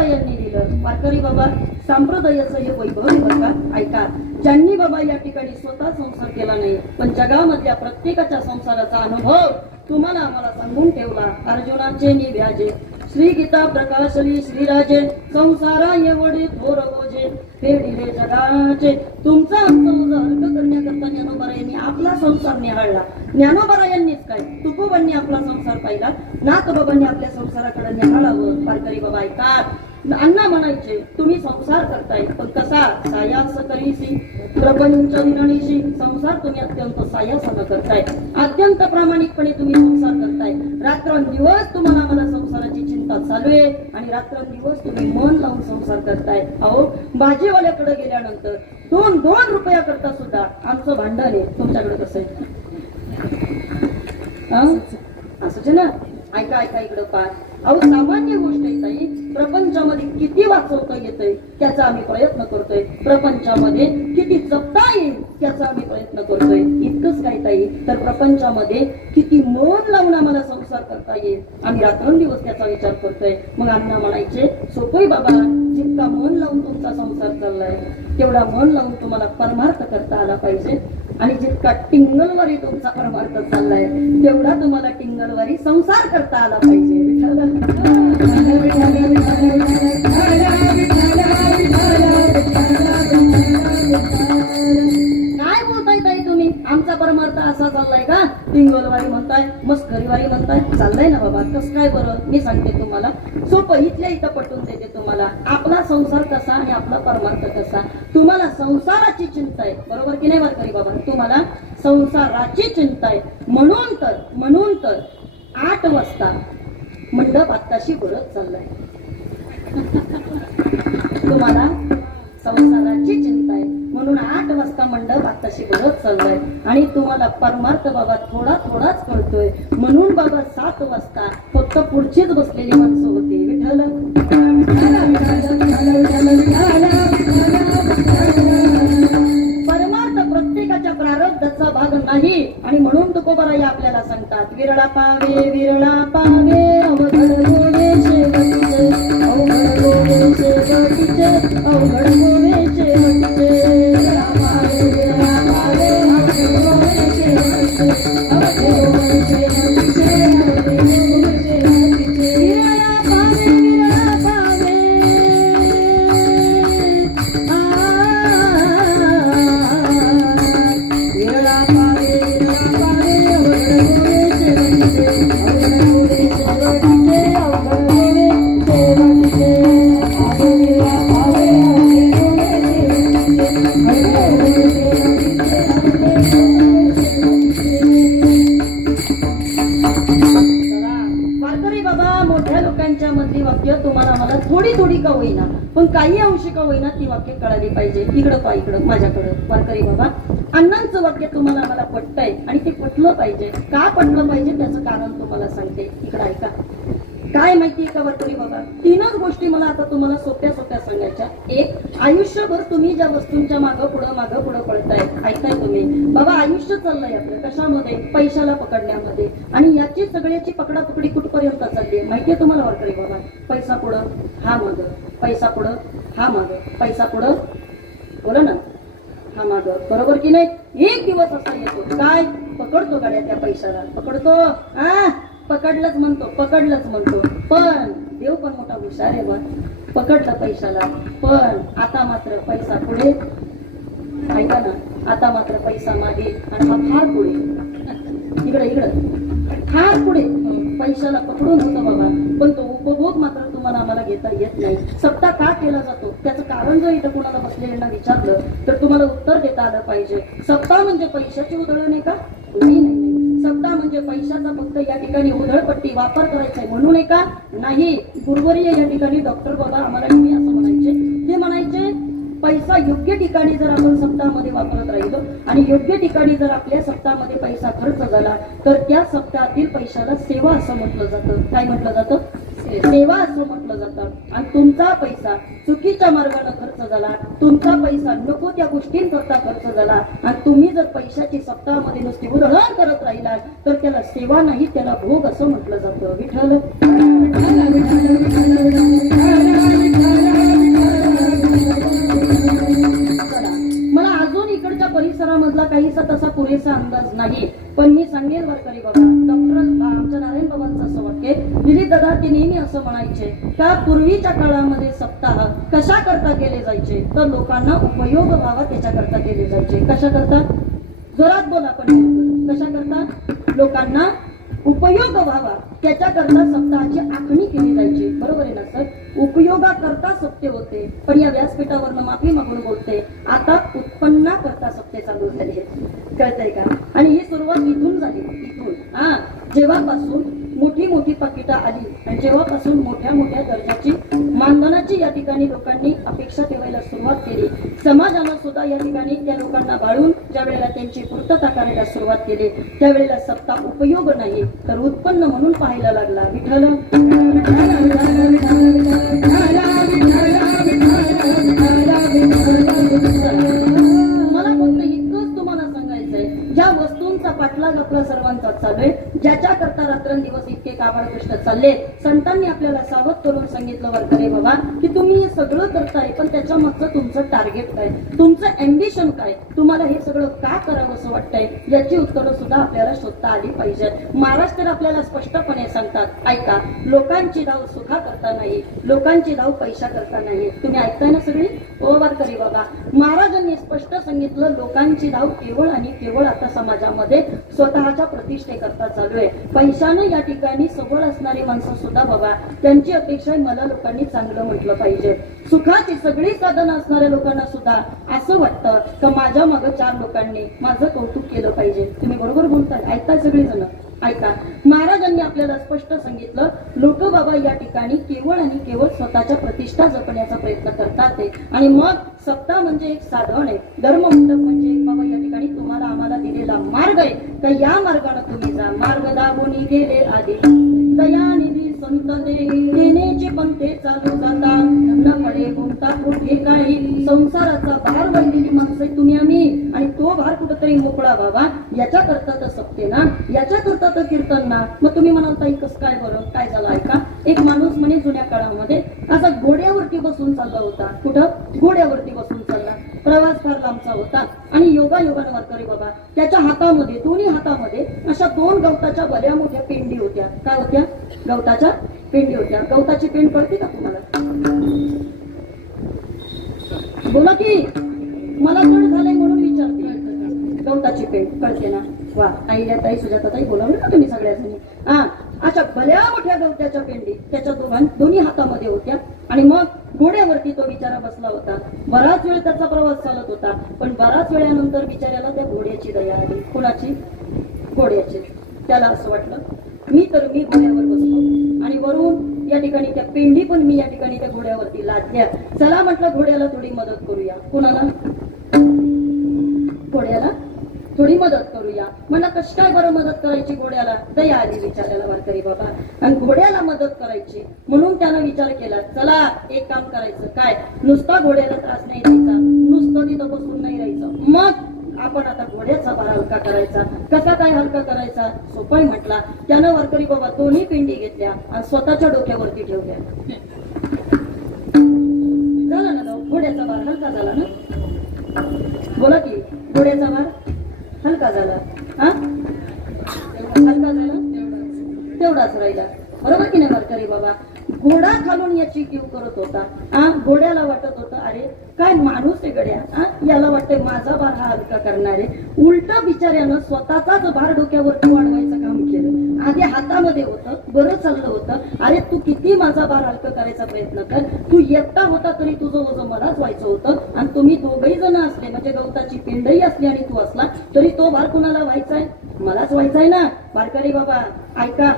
यांनी दिलं. वारकरी बाबा, संप्रदायाचं हे वैभव आहे बरं का. ऐका, ज्यांनी बाबा या ठिकाणी स्वतः संसार केला नाही पण जगामधल्या प्रत्येकाच्या संसाराचा अनुभव तुम्हाला आम्हाला सांगून ठेवला. अर्जुनाचे निव्याजे श्री गीता प्रकाशली श्रीराजे संसारा एवढे थोर ओझे फेडिले जगाचे. तुमचा आमचा ओझं हलकं करण्याकरता ज्ञानोबरायांनी आपला संसार निहाळला. ज्ञानोबरायांनीच काय, तुकोबांनी आपला संसार पाहिला, नाथबाबांनी आपल्या संसाराकडे निहाळावं. वारकरी बाबा ऐका, अण्णा म्हणायचे तुम्ही संसार करताय पण कसा, सायास करीसी प्रपंच विरणीशी. संसार तुम्ही अत्यंत सायासानं करताय, अत्यंत प्रामाणिकपणे तुम्ही संसार करताय. रात्रंदिवस तुम्हाला मला संसाराची चिंता चालू आहे आणि रात्रंदिवस तुम्ही मन लावून संसार करताय. अहो, भाजीवाल्याकडे गेल्यानंतर दोन रुपया करता सुद्धा आमचं भांडण आहे. तुमच्याकडे कसं आहे? असंच ना. ऐका ऐका, इकडं पहा. अहो, सामान्य गोष्ट आहे ताई, प्रपंचामध्ये किती वाचवता येतंय त्याचा आम्ही प्रयत्न करतोय, प्रपंचामध्ये किती जपता येईल त्याचा आम्ही प्रयत्न करतोय. इतकंच काय ताई, तर प्रपंचामध्ये किती मन लावून आम्हाला संसार करता येईल आम्ही रात्रंदिवस त्याचा विचार करतोय. मग अण्णा म्हणायचे सोपय बाबा, जितका मन लावून तुमचा संसार चाललाय तेवढा मन लावून तुम्हाला परमार्थ करता आला पाहिजे आणि जितका टिंगलवारी तुमचा परमार्थ चाललाय तेवढा तुम्हाला टिंगलवारी संसार करता आला पाहिजे. काय बोलताय ताई तुम्ही? आमचा परमार्थ असा चाललाय का? टिंगलवारी म्हणताय, मस्करीवारी म्हणताय, चाललाय ना बाबा. कसं काय बरं? मी सांगते तुम्हाला सोपं, इथल्या इथं पटवून देते तुम्हाला. आपला संसार कसा आणि आपला परमार्थ कसा. तुम्हाला संसाराची चिंता आहे, बरोबर की नाही वारकरी बाबा? तुम्हाला संसाराची चिंता आहे म्हणून तर 8 वाजता मंडप आत्ताशी भरत चाललाय. तुम्हाला संसाराची चिंता आहे म्हणून 8 वाजता मंडप आत्ताशी भरत चाललाय आणि तुम्हाला परमार्थ बाबा थोडाच कळतोय म्हणून बाबा 7 वाजता फक्त पुढचीच बसलेली माणसं होती. विठ्ठल परमार्थ प्रत्येकाच्या प्रारब्धाचा भाग नाही आणि म्हणून तुकोबाराई आपल्याला सांगतात, विरळा पावे अवघड गोवे शेवटीचे, अवघड गोवे शेवटीचे, अवघड गोवे शेवटीचे. विरळा पावे अवघड गोवे शेवटीचे, अवघड गोवे शेवटीचे, अवघड गोवे शेवटीचे. विरळा पावे थोडी का होईना पण काही अंशी का होईना ती वाक्य कळाली पाहिजे. इकडं माझ्याकडं वारकरी बाबा, अण्णांचं वाक्य तुम्हाला मला पटतंय आणि ते पटलं पाहिजे. का पटलं पाहिजे त्याचं कारण तुम्हाला सांगते. इकडं ऐका. काय माहितीये का वारकरी बाबा, 3च गोष्टी मला आता तुम्हाला सोप्या सांगायच्या. एक, आयुष्यभर तुम्ही ज्या वस्तूंच्या मागं पुढं पळताय, ऐकताय तुम्ही बाबा, आयुष्य चाललंय आपलं कशामध्ये? पैशाला पकडण्यामध्ये. आणि याची सगळ्याची पकडापकडी कुठपर्यंत चालली आहे माहितीये तुम्हाला वारकरी बाबा? पैसा पुढं हा मागं, पैसा पुढं हा मागं, पैसा पुढं, बोला ना, हा मागं, बरोबर की नाही? एक दिवस असा येतो काय, पकडतो गाड्या त्या पैशाला, पकडतो, पकडलंच म्हणतो पण देव पण मोठा हुशार आहे बा. पकडलं पैशाला पण आता मात्र पैसा पुढे. ऐका ना, आता मात्र पैसा मागे आणि हा फार पुढे. इकडं फार पुढे. पैशाला पकडून होतो बाबा पण तो उपभोग मात्र तुम्हाला आम्हाला घेता येत नाही. सप्ताह का केला जातो त्याचं कारण जर इथं कुणाला बसलेल्यांना विचारलं तर तुम्हाला उत्तर देता आलं पाहिजे. सप्ताह म्हणजे पैशाची उधळण आहे का? नाही. सप्ताह म्हणजे पैशाचा फक्त या ठिकाणी उधळपट्टी वापर करायचा आहे म्हणून आहे का? नाही. गुरुवर्य या ठिकाणी डॉक्टर बाबा आम्हाला नेहमी असं म्हणायचे, ते म्हणायचे पैसा योग्य ठिकाणी जर आपण सप्ताहामध्ये वापरत राहिलो आणि योग्य ठिकाणी जर आपल्या सप्ताहामध्ये पैसा खर्च झाला तर त्या सप्ताहातील पैशाला सेवा असं म्हटलं जातं. काय म्हटलं जातं? सेवा असं म्हटलं जातं. आणि तुमचा पैसा चुकीच्या मार्गाने खर्च झाला, तुमचा पैसा नको त्या गोष्टींकरता खर्च झाला आणि तुम्ही जर पैशाची सप्ताहामध्ये नुसती उधळण करत राहिला तर त्याला सेवा नाही, त्याला भोग असं म्हटलं जातं. विठ्ठल पुरेसा अंदाज नाही, पण मी सांगेन वारकरी बाबा, डॉक्टर आमच्या नारायण बाबांचं असं वाक्य, दिलीप दादा ते नेहमी असं म्हणायचे का पूर्वीच्या काळामध्ये सप्ताह कशा करता केले जायचे, तर लोकांना उपयोग व्हावा त्याच्याकरता केले जायचे. कशा करता? जोरात बोला पण. कशा करता? लोकांना उपयोग व्हावा त्याच्याकरता सप्ताहाची आखणी केली जायची. बरोबर आहे ना सर? उपयोगाकरता सत्य होते, पण या व्यासपीठावरनं माफी मागून बोलते, आता उत्पन्ना करता सत्य चालू झाले. कळतंय का? आणि ही सुरुवात इथून झाली. इथून जेव्हापासून मोठी मोठी पाकिटं आली आणि जेव्हापासून मोठ्या मोठ्या दर्जाची मानधनाची या ठिकाणी लोकांनी अपेक्षा ठेवायला सुरुवात केली, समाजानं सुद्धा या ठिकाणी त्या लोकांना बाळून ज्या वेळेला त्यांची पूर्तता करायला सुरुवात केली, त्यावेळेला सप्ताह उपयोग नाही तर उत्पन्न म्हणून पाहायला लागला. विठ्ठल मला फक्त इतकंच तुम्हाला सांगायचंय, ज्या वस्तूंचा पाठलाग आपला सर्वांचा चालू आहे, ज्याच्या करता रात्रंदिवस इतके काबाड कष्ट चालले, संतांनी आपल्याला सावध करून सांगितलं वारकरी बाबा की तुम्ही हे सगळं करताय, पण त्याच्या मागचं तुमचं टार्गेट काय, तुमचं अँबिशन काय, तुम्हाला हे सगळं का करावं असं वाटतंय, याची उत्तरं सुद्धा आपल्याला शोधता आली पाहिजे. महाराष्ट्र आपल्याला स्पष्टपणे सांगतात, ऐका, लोकांची धाव सुखा करता नाही, लोकांची धाव पैसा करता नाही. तुम्ही ऐकताय ना सगळी? ओ वारकरी बाबा, महाराजांनी स्पष्ट सांगितलं, लोकांची धाव केवळ आणि केवळ आता समाजामध्ये स्वतःच्या प्रतिष्ठे करता चालू आहे. पैशानं या ठिकाणी सबळ असणारी माणसं सुद्धा बाबा, त्यांची अपेक्षा आहे मला लोकांनी चांगलं म्हटलं पाहिजे. सुखाची सगळी साधनं असणाऱ्या लोकांना सुद्धा असं वाटतं का माझ्या मागं 4 लोकांनी माझं कौतुक केलं पाहिजे. तुम्ही बरोबर बोलताय, ऐकताय सगळी जण? ऐका, महाराजांनी आपल्याला स्पष्ट सांगितलं, लोक बाबा या ठिकाणी केवळ आणि केवळ स्वतःच्या प्रतिष्ठा जपण्याचा प्रयत्न करतात. आणि मग सप्ताह म्हणजे एक साधन आहे, धर्ममंडप म्हणजे एक बाबा या ठिकाणी तुम्हाला आम्हाला दिलेला मार्ग आहे, तर या मार्गाने तुम्ही जा. मार्ग दाबून गेले आधी दयानिधी संत देण्याचे पंथे चालू जाता, न पडे कोणता कुठे काही, संसाराचा भार बनलेली माणसं तुम्ही आम्ही, आणि तो भार कुठेतरी मोकळा व्हावा याच्या करता तर सप्ते ना, याच्या करता तर कीर्तन ना. मग तुम्ही म्हणाल ताई कसं काय बरं, काय झालं? ऐका, एक माणूस म्हणे जुन्या काळामध्ये असा घोड्यावरती बसून चालला होता. कुठं? घोड्यावरती बसून चालला. प्रवास फार लांबचा होता आणि योगायोगानं वारकरी बाबा त्याच्या हातामध्ये, दोन्ही हातामध्ये अशा 2 गवताच्या भल्या मोठ्या पेंडी होत्या. काय होत्या? गवताच्या पेंडी होत्या. गवताची पेंड कळते का तुम्हाला? बोला की, मला जड झालंय म्हणून विचारते. गवताची पेंड कळते ना? वा, आईल्या ताई, सुजाताताई, बोलावलं ना तुम्ही सगळ्यांनी. अशा भल्या मोठ्या गवत्याच्या पेंडी त्याच्या दोन्ही हातामध्ये होत्या. आणि मग घोड्यावरती तो बिचारा बसला होता. बराच वेळ त्याचा प्रवास चालत होता, पण बराच वेळानंतर बिचाऱ्याला त्या घोड्याची दया आली. कुणाची? घोड्याची. त्याला असं वाटलं, मी घोड्यावर बसतो आणि वरून या ठिकाणी त्या पेंडी पण मी या ठिकाणी त्या घोड्यावरती लादल्या. चला म्हटलं, घोड्याला थोडी मदत करूया. कुणाला? घोड्याला थोडी मदत करूया. मला कशी काय बरं मदत करायची? घोड्याला दया आली विचारायला वारकरी बाबा, आणि घोड्याला मदत करायची म्हणून त्यानं विचार केला, चला एक काम करायचं. काय? नुसता घोड्याला त्रास नाही द्यायचा, नुसतं तिथं बसून नाही राहायचं, मग आपण आता घोड्याचा भार हलका करायचा. कसा काय हलका करायचा? सोपाय म्हटला. त्यानं वारकरी बाबा दोन्ही पिंडी घेतल्या आणि स्वतःच्या डोक्यावरती ठेवल्या. झाला ना घोड्याचा भार हलका झाला ना? बोला की, घोड्याचा भार हलका झाला. हलका झाला, तेवढाच राहिला. बरोबर की नाही वारकरी बाबा? घोडा खालून याची कीव करत होता. घोड्याला वाटत होतं, अरे काय माणूस आहे गड्या, याला वाटतंय माझा भार हा हलका करणार आहे. उलट बिचाऱ्यानं स्वतःचाच भार डोक्यावरती वाढवायचं काम केलं. आधी हातामध्ये होतं, बरं चाललं होतं. अरे तू किती माझा भार हलका करायचा प्रयत्न कर, तू एकटा होता तरी तुझं वजन मलाच व्हायचं होतं, आणि तुम्ही दोघही जण असले म्हणजे गवताची पेंडही असली आणि तू असला तरी तो भार कुणाला व्हायचाय? मलाच व्हायचाय ना. वारकरी बाबा ऐका,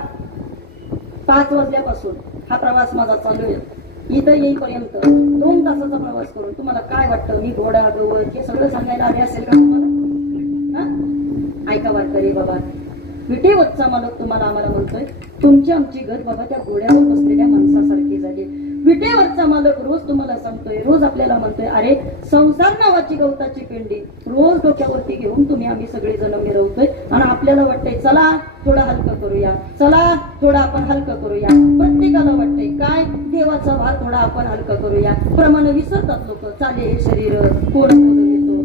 5 वाजल्यापासून हा प्रवास माझा चालू आहे. इथं येईपर्यंत 2 तासाचा प्रवास करून तुम्हाला काय वाटतं, मी घोडा गवत हे सगळं सांगायला आले असेल का तुम्हाला? ऐका वारकरी बाबा, विटेवरचा मालक तुम्हाला आम्हाला म्हणतोय, तुमची आमची घर बाबा त्या घोड्यावर बसलेल्या माणसासारखी झाली. विटेवरचा मालक रोज तुम्हाला सांगतोय, रोज आपल्याला म्हणतोय, अरे संसार नावाची गवताची पेंडी रोज डोक्यावरती घेऊन तुम्ही आम्ही सगळे जण मिरवतोय, आणि आपल्याला वाटतंय चला थोडं हलकं करूया, चला थोडं आपण हलकं करूया. प्रत्येकाला वाटतंय काय, देवाचा भार थोडा आपण हलकं करूया. प्रमाण विसरतात लोक. चाले हे शरीर कोण येतो,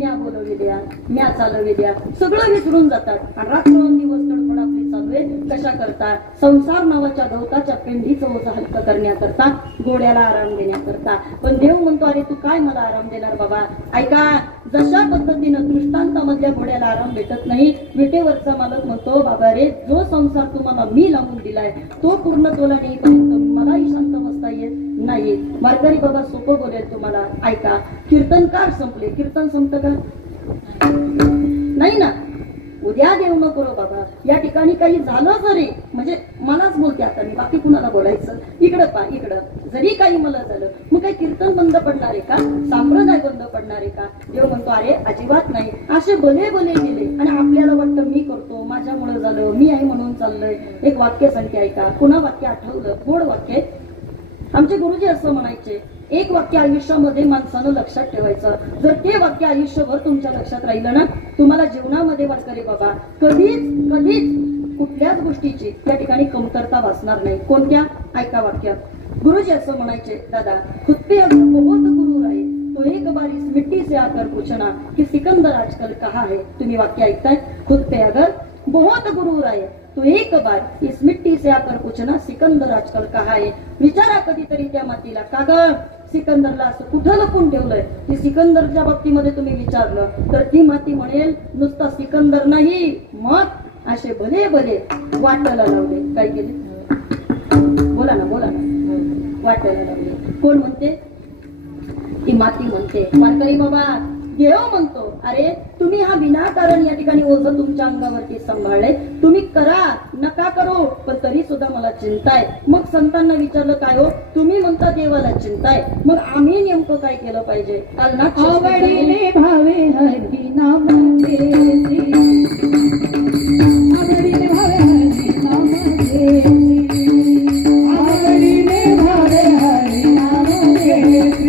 म्या बोलवी द्या, म्या चालवी द्या, सगळं विसरून जातात आणि रात्रंदिवस तडफड आपली चालू आहे. कशा करता? संसार नावाच्या गवताच्या पेंढीचं ओझं हलकं करण्याकरता, गोड्याला आराम देण्याकरता. पण देव म्हणतो, अरे तू काय मला आराम देणार बाबा? ऐका, जशा पद्धतीनं दृष्टांतामधल्या घोड्याला आराम भेटत नाही, विटेवरचा मालक म्हणतो, बाबा रे, जो संसार तुम्हाला मी लावून दिलाय तो पूर्ण तोला नेईपर्यंत मलाही शांत बसता येत नाही. वारकरी बाबा सोपं बोलेल तुम्हाला. ऐका, कीर्तनकार संपले, कीर्तन संपतं का? नाही ना. उद्या देव न करो बाबा, या ठिकाणी काही झालं जरी, म्हणजे मलाच बोलते आता मी, बाकी कुणाला बोलायचं? इकडं पा, इकडं जरी काही मला झालं, मग काही कीर्तन बंद पडणार आहे का? संप्रदाय बंद पडणार आहे का? देव म्हणतो, अरे अजिबात नाही. असे भले भले गेले आणि आपल्याला वाटतं मी करतो, माझ्यामुळे झालं, मी आहे म्हणून चाललंय. एक वाक्य सांगते, ऐका. पुन्हा वाक्य आठवलं, गोड वाक्य. आमचे गुरुजी असं म्हणायचे, एक वाक्य आयुष्यामध्ये माणसानं लक्षात ठेवायचं. जर ते वाक्य आयुष्यभर तुमच्या लक्षात राहिलं ना, तुम्हाला जीवनामध्ये वारकरी बाबा कधीच कधीच कुठल्याच गोष्टीची त्या ठिकाणी कमतरता भासणार नाही. कोणत्या? ऐका वाक्य. गुरुजी असं म्हणायचे, दादा, खुद पे अगर बहुत गुरूर आहे तो एक बार इस मिट्टी से आकर पूछना कि सिकंदर आजकल कहाँ है. तुम्ही वाक्य ऐकताय, खुद पे अगर बहुत गुरूर आहे तो एक बार इस मिट्टी से आकर पूछना सिकंदर आजकल कहाँ है. विचारा कधीतरी त्या मातीला, का ग सिकंदरला असं कुठं लपून ठेवलंय? की सिकंदरच्या बाबतीमध्ये तुम्ही विचारलं तर ती माती म्हणेल, नुसता सिकंदर नाही, मग असे भले भले वाटायला लावले. काय केले? बोला ना, बोला ना. वाटायला लावले. कोण म्हणते? ती माती म्हणते. वारकरी बाबा, देव म्हणतो, अरे तुम्ही हा विनाकारण या ठिकाणी ओझं तुमच्या अंगावरती सांभाळले, तुम्ही करा नका करो, पण तरी सुद्धा मला चिंता आहे. मग संतांना विचारलं, काय हो? तुम्ही म्हणता देवाला चिंता आहे, मग आम्ही नेमकं काय केलं पाहिजे? आवडीने भावे हरी नाम घेसी, आवडीने भावे हरी नाम घेसी, आवडीने भावे हरी नाम घेसी,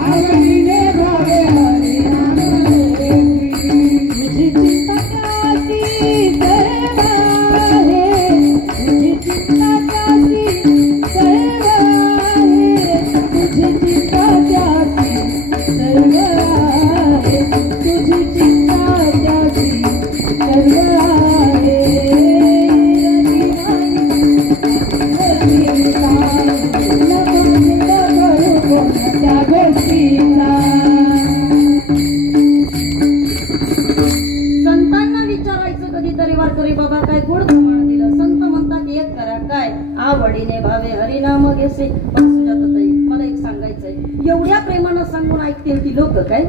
आवडीने भावे हरी नाम घेसी. तुझी चिंता त्याची सर्व आहे, तुझी चिंता त्याची सर्व आहे, तुझी चिंता त्याची सर्व आहे, तुझी चिंता त्याची सर्व आहे. त्या गोष्टीला संतांना विचारायचं कधीतरी, वारकरी बाबा काय गोड प्रमाण दिलं. संत म्हणतात, एक करा, काय? आवडीने भावे हरिनाम घेसे. पण सुजाताताई, मला एक सांगायचंय, एवढ्या प्रेमानं सांगून ऐकतील ती लोक काय?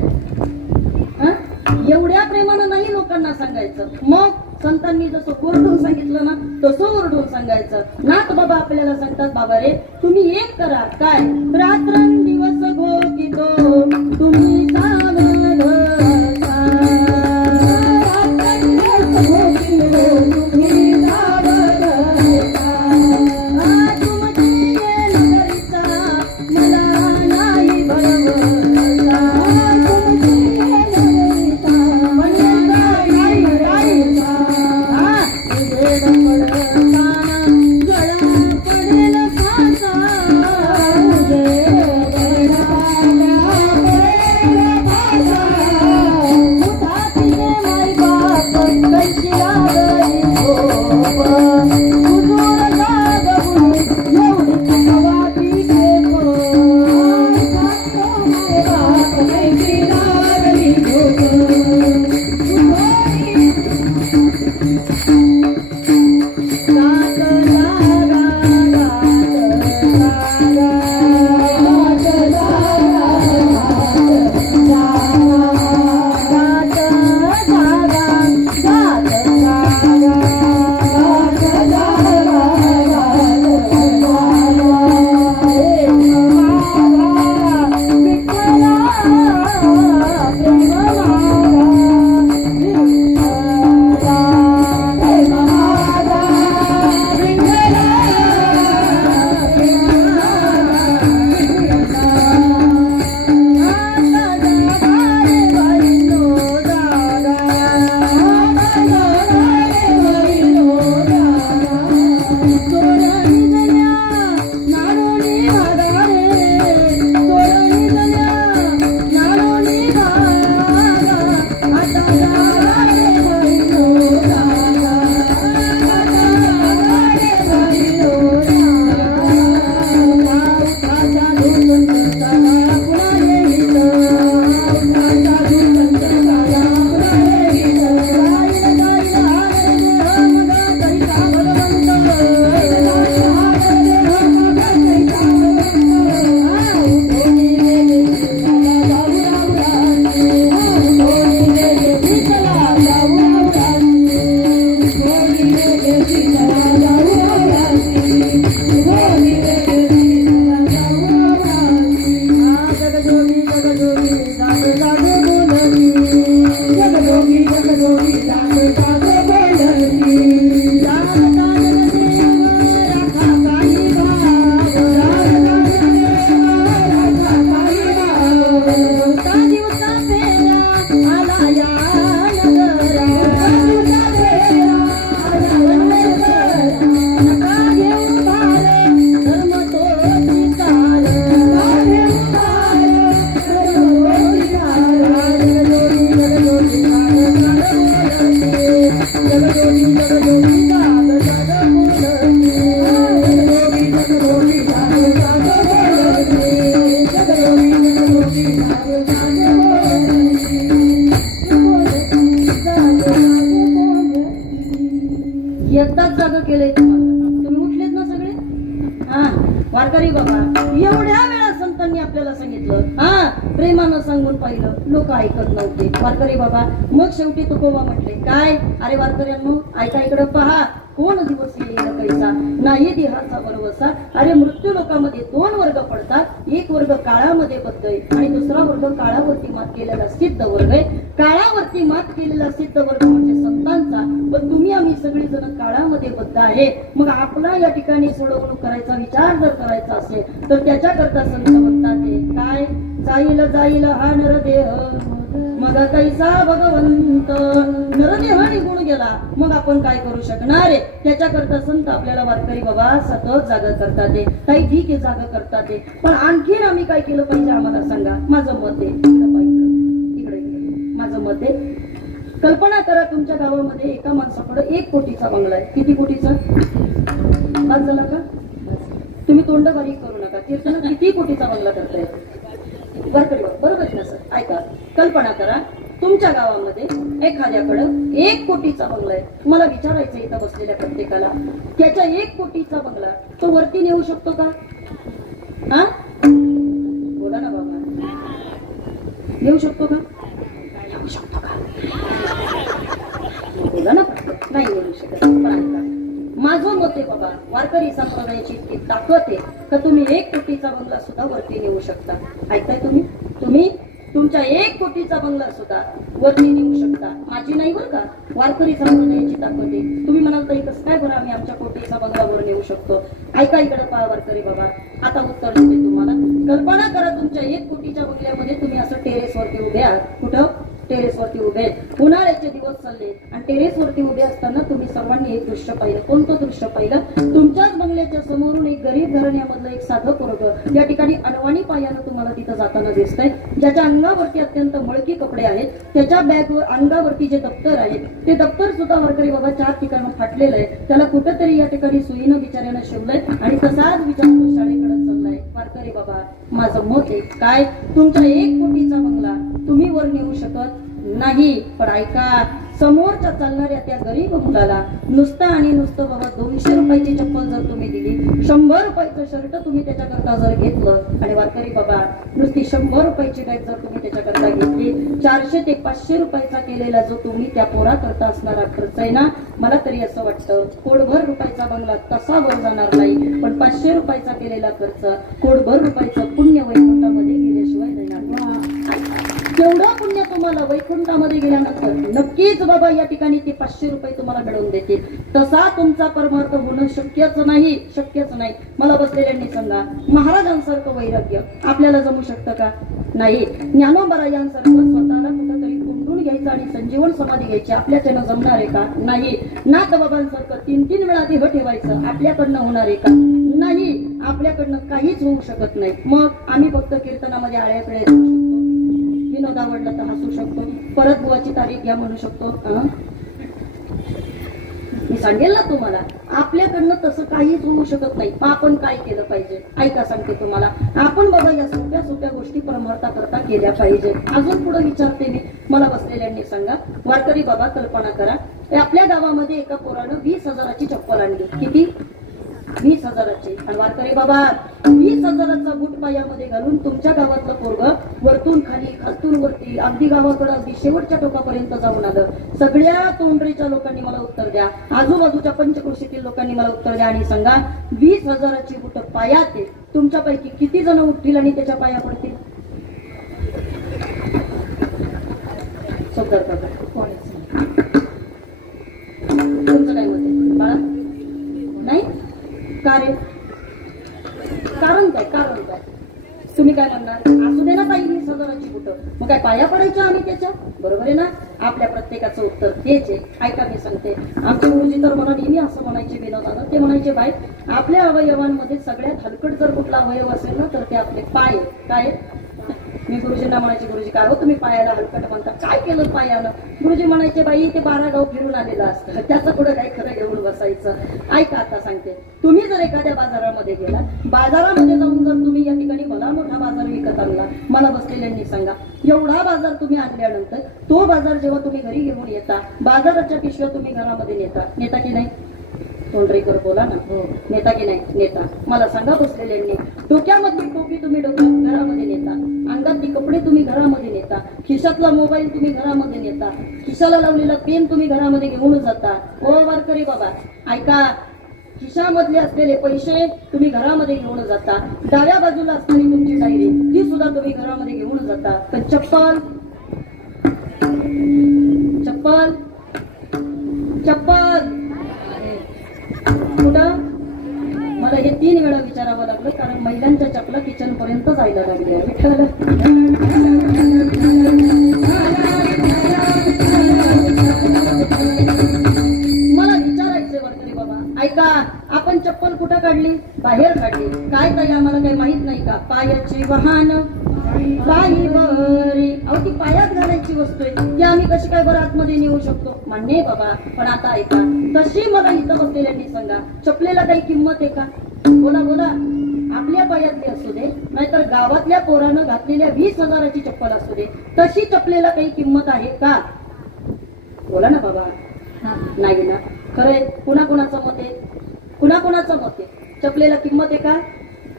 एवढ्या प्रेमानं नाही लोकांना सांगायचं. मग संतांनी जसं ओरडून सांगितलं ना, तसं ओरडून सांगायचं. नाथ बाबा आपल्याला सांगतात, बाबा रे, तुम्ही एक करा, काय? रात्रंदिवस घोकितो तुम्ही सावध असा, रात्रंदिवस घोकितो तुम्ही सावध असा, तुमची नगरीचा मला नाही भरवसा, तुमची नगरीचा मला नाही भरवसा. गळा पडेल फासा, सांगितलं, हा प्रेमानं सांगून पाहिलं, लोक ऐकत नव्हते. वारकरी बाबा मग शेवटी तुकोबा म्हटले, काय अरे वारकऱ्यांनो ऐका, इकडं पहा, कोण दिवस येईल कैसा, नाही देहाचा वरवसा. अरे मृत्यू लोकांमध्ये दोन वर्ग पडतात, एक वर्ग काळामध्ये बद्ध आहे आणि दुसरा वर्ग काळावरती मात केलेला सिद्ध वर्ग आहे. काळावरती मात केलेला सिद्ध वर्ग म्हणजे संतांचा, पण तुम्ही आम्ही सगळी जण काळामध्ये बद्ध आहे. मग आपला या ठिकाणी सोडवणूक करायचा विचार जर करायचा असेल तर त्याच्याकरता संत म्हणतात ते काय, जाईल जाईल हा नरदेह मग कैसा भगवंत. नरदेह निघून गेला मग आपण काय करू शकणार आहे. त्याच्याकरता संत आपल्याला वारकरी बाबा सतत जागा करतात, काही ठीक आहे जागा करतात, पण आणखीन आम्ही काय केलं पाहिजे आम्हाला सांगा. माझं मत आहे, इकडे माझं मत आहे, कल्पना करा तुमच्या गावामध्ये एका माणसाकडे 1 कोटीचा बंगला आहे. किती कोटीचा? बस झाला का? तुम्ही तोंड बारीक करू नका. कीर्तन किती कोटीचा बंगला करताय? वारकरी बरोबर आहे ना सर? ऐका, कल्पना करा तुमच्या गावामध्ये एखाद्याकडं 1 कोटीचा बंगला आहे. मला विचारायचं इथं बसलेल्या प्रत्येकाला, त्याच्या 1 कोटीचा बंगला तो वरती नेऊ शकतो का? हा बोला ना बाबा, नेऊ शकतो का? नेऊ शकतो का? बोला ना, नाही नेऊ शकत. पण ऐका, माझं मत आहे बाबा, वारकरी संप्रदायाची इतकी ताकद आहे का तुम्ही 1 कोटीचा बंगला सुद्धा वरती नेऊ शकता. ऐकताय तुम्ही? तुम्ही तुमच्या 1 कोटीचा बंगला सुद्धा वरती नेऊ शकता. माझी नाही बरं का, वारकरी संप्रदायाची ताकद आहे. तुम्ही म्हणाल तर कसं काय बरं आम्ही आमच्या कोटीचा बंगला वर नेऊ शकतो? ऐका इकडे पहा वारकरी बाबा, आता उत्तर देते तुम्हाला. कल्पना करा तुमच्या 1 कोटीच्या बंगल्यामध्ये तुम्ही असं टेरेसवरती उभे आहात. कुठं? टेरेसवरती उभे. उन्हाळ्याचे दिवस चालले आणि टेरेसवरती उभे असताना तुम्ही सर्वांनी एक दृश्य पाहिलं. कोणतं दृश्य पाहिलं? तुमच्याच बंगल्याच्या समोरून एक गरीब घराण्यामधलं एक साधं पोरगं या ठिकाणी अनवाणी पायानं तुम्हाला तिथं जाताना दिसतंय, ज्याच्या अंगावरती अत्यंत मळकी कपडे आहेत, त्याच्या बॅगवर अंगावरती जे दप्तर आहे ते दप्तर सुद्धा वारकरी बाबा 4 ठिकाणी फाटलेलं आहे. त्याला कुठेतरी या ठिकाणी सुईनं बिचाऱ्यानं शिवलंय आणि तसाच विचार तो शाळेकडे चाललाय. वारकरी बाबा माझं मत आहे काय, तुमचा 1 कोटीचा बंगला तुम्ही वर नेऊ शकत नाही. पण ऐका, समोरच्या चालणाऱ्या त्या गरीब मुलाला नुसतं आणि नुसतं बाबा 200 रुपयाची चप्पल जर तुम्ही दिली, 100 रुपयाचं शर्ट तुम्ही त्याच्याकरता जर घेतलं आणि वारकरी बाबा नुसती 100 रुपयाची बॅग जर तुम्ही त्याच्याकरता घेतली, 400 ते 500 रुपयाचा केलेला जो तुम्ही त्या पोराकरता असणारा खर्च आहे ना, मला तरी असं वाटतं कोटभर रुपयाचा बंगला तसा वर जाणार नाही, पण 500 रुपयाचा केलेला खर्च कोटभर रुपयाचं पुण्य वैकुंठामध्ये गेल्याशिवाय देणार. तेवढं पुण्य तुम्हाला वैकुंठामध्ये गेल्यानंतर नक्कीच बाबा या ठिकाणी ते 500 रुपये तुम्हाला मिळवून देतील. तसा तुमचा परमार्थ होणं शक्यच नाही, शक्यच नाही. मला बसलेल्यांनी सांगा, महाराजांसारखं वैराग्य आपल्याला जमू शकतं का? नाही. ज्ञानोबा यांसारखं स्वतःला कुठंतरी कोंडून घ्यायचं आणि संजीवन समाधी घ्यायची आपल्याच्यानं जमणार आहे का? नाही. नाथबाबांसारखं 3-3 वेळा देह ठेवायचं आपल्याकडनं होणार आहे का? नाही. आपल्याकडनं काहीच होऊ शकत नाही. मग आम्ही फक्त कीर्तनामध्ये आळ्याकडे जाऊ शकतो, विनोद आवडला तर हसू शकतो, परत बुवाची तारीख घ्या म्हणू शकतो. मी सांगेल ना तुम्हाला, आपल्याकडनं तसं काहीच होऊ शकत नाही. आपण काय केलं पाहिजे? ऐका सांगते तुम्हाला. आपण बाबा या सोप्या सोप्या गोष्टी परमार्थाकरता केल्या पाहिजे. अजून पुढे विचारते मी, मला बसलेल्यांनी सांगा. वारकरी बाबा कल्पना करा, आपल्या गावामध्ये एका पोरानं 20,000ची चप्पल आणली. किती? 20,000ची. आणि वारकरी बाबा 20,000चा बूट पायामध्ये घालून तुमच्या गावातलं पोरग वरतून खाली खालतून वरती अगदी गावाकडे अगदी शेवटच्या टोकापर्यंत जाऊन आलं. सगळ्या तोंडरीच्या लोकांनी मला उत्तर द्या, आजूबाजूच्या पंचक्रोशीतील लोकांनी मला उत्तर द्या आणि सांगा, 20,000ची बूट पायात आहे, तुमच्यापैकी किती जण उठतील आणि त्याच्या पाया पडतील? तुमचं काय मत आहे बाळा? नाही का रे? कारण काय? कारण काय? तुम्ही काय म्हणणार? असू दे ना ताई 20,000ची बुट, मग काय पाया पडायच्या आम्ही त्याच्या? बरोबर आहे ना? आपल्या प्रत्येकाचं उत्तर तेच आहे. ऐका मी सांगते, आमचे गुरुजी तर मला नेहमी असं म्हणायचे विनोदानं, ते म्हणायचे बाई आपल्या अवयवांमध्ये सगळ्यात हलकट जर कुठला अवयव असेल ना तर ते आपले पाय. काय? मी गुरुजींना म्हणायचे, गुरुजी काय हो तुम्ही पायाला हलकट म्हणता, काय केलं पायानं? गुरुजी म्हणायचे बाई ते 12 गाव फिरून आलेलं असतं, त्याचं पुढे काय खरं घेऊन बसायचं. ऐका आता सांगते, तुम्ही जर एखाद्या बाजारामध्ये गेला, बाजारामध्ये जाऊन जर तुम्ही या ठिकाणी भला मोठा बाजार विकत आणला, मला बसलेल्यांनी सांगा, एवढा बाजार तुम्ही आणल्यानंतर तो बाजार जेव्हा तुम्ही घरी घेऊन येता, बाजाराच्या पिशव्या तुम्ही घरामध्ये नेता की नाही? तोंडरेकर बोला ना. नेता की नाही नेता? मला सांगा बसलेल्यांनी, डोक्यामधली टोपी तुम्ही घरामध्ये नेता, अंगातली कपडे तुम्ही घरामध्ये नेता, खिशातला मोबाईल तुम्ही घरामध्ये नेता, खिशाला लावलेला पेन तुम्ही घरामध्ये घेऊन जाता. ओ वारकरी बाबा ऐका, खिशामधले असलेले पैसे तुम्ही घरामध्ये घेऊन जाता, डाव्या बाजूला असणारी तुमची डायरी ती सुद्धा तुम्ही घरामध्ये घेऊन जाता, पण चप्पल चप्पल चप्पल कुठं? मला हे 3 वेळा विचारावं लागलं, कारण महिलांच्या चपला किचन पर्यंत जायला लागल्या. विठ्ठल मला विचारायचंय वारकरी बाबा ऐका, आपण चप्पल कुठं काढली? बाहेर काढली. काय ताई आम्हाला काही माहित नाही का? पायाची वाहन पायी बरी. अहो ती पायात घालायची वस्तू आहे, ती आम्ही कशी काय बरं आतमध्ये नेऊ शकतो? मान्य आहे बाबा, पण आता ऐका, तशी मला इथं बसलेल्यांनी सांगा, चपलेला काही किंमत आहे का? बोला बोला. आपल्या पायातली असू दे, नाहीतर गावातल्या पोरानं घातलेल्या 20,000ची चप्पल असू दे, तशी चपलेला काही किंमत आहे का? बोला ना बाबा. नाही ना. खरंय. कुणाकुणाचं मत आहे? कुणाकुणाचं मत आहे? चपलेला किंमत आहे का?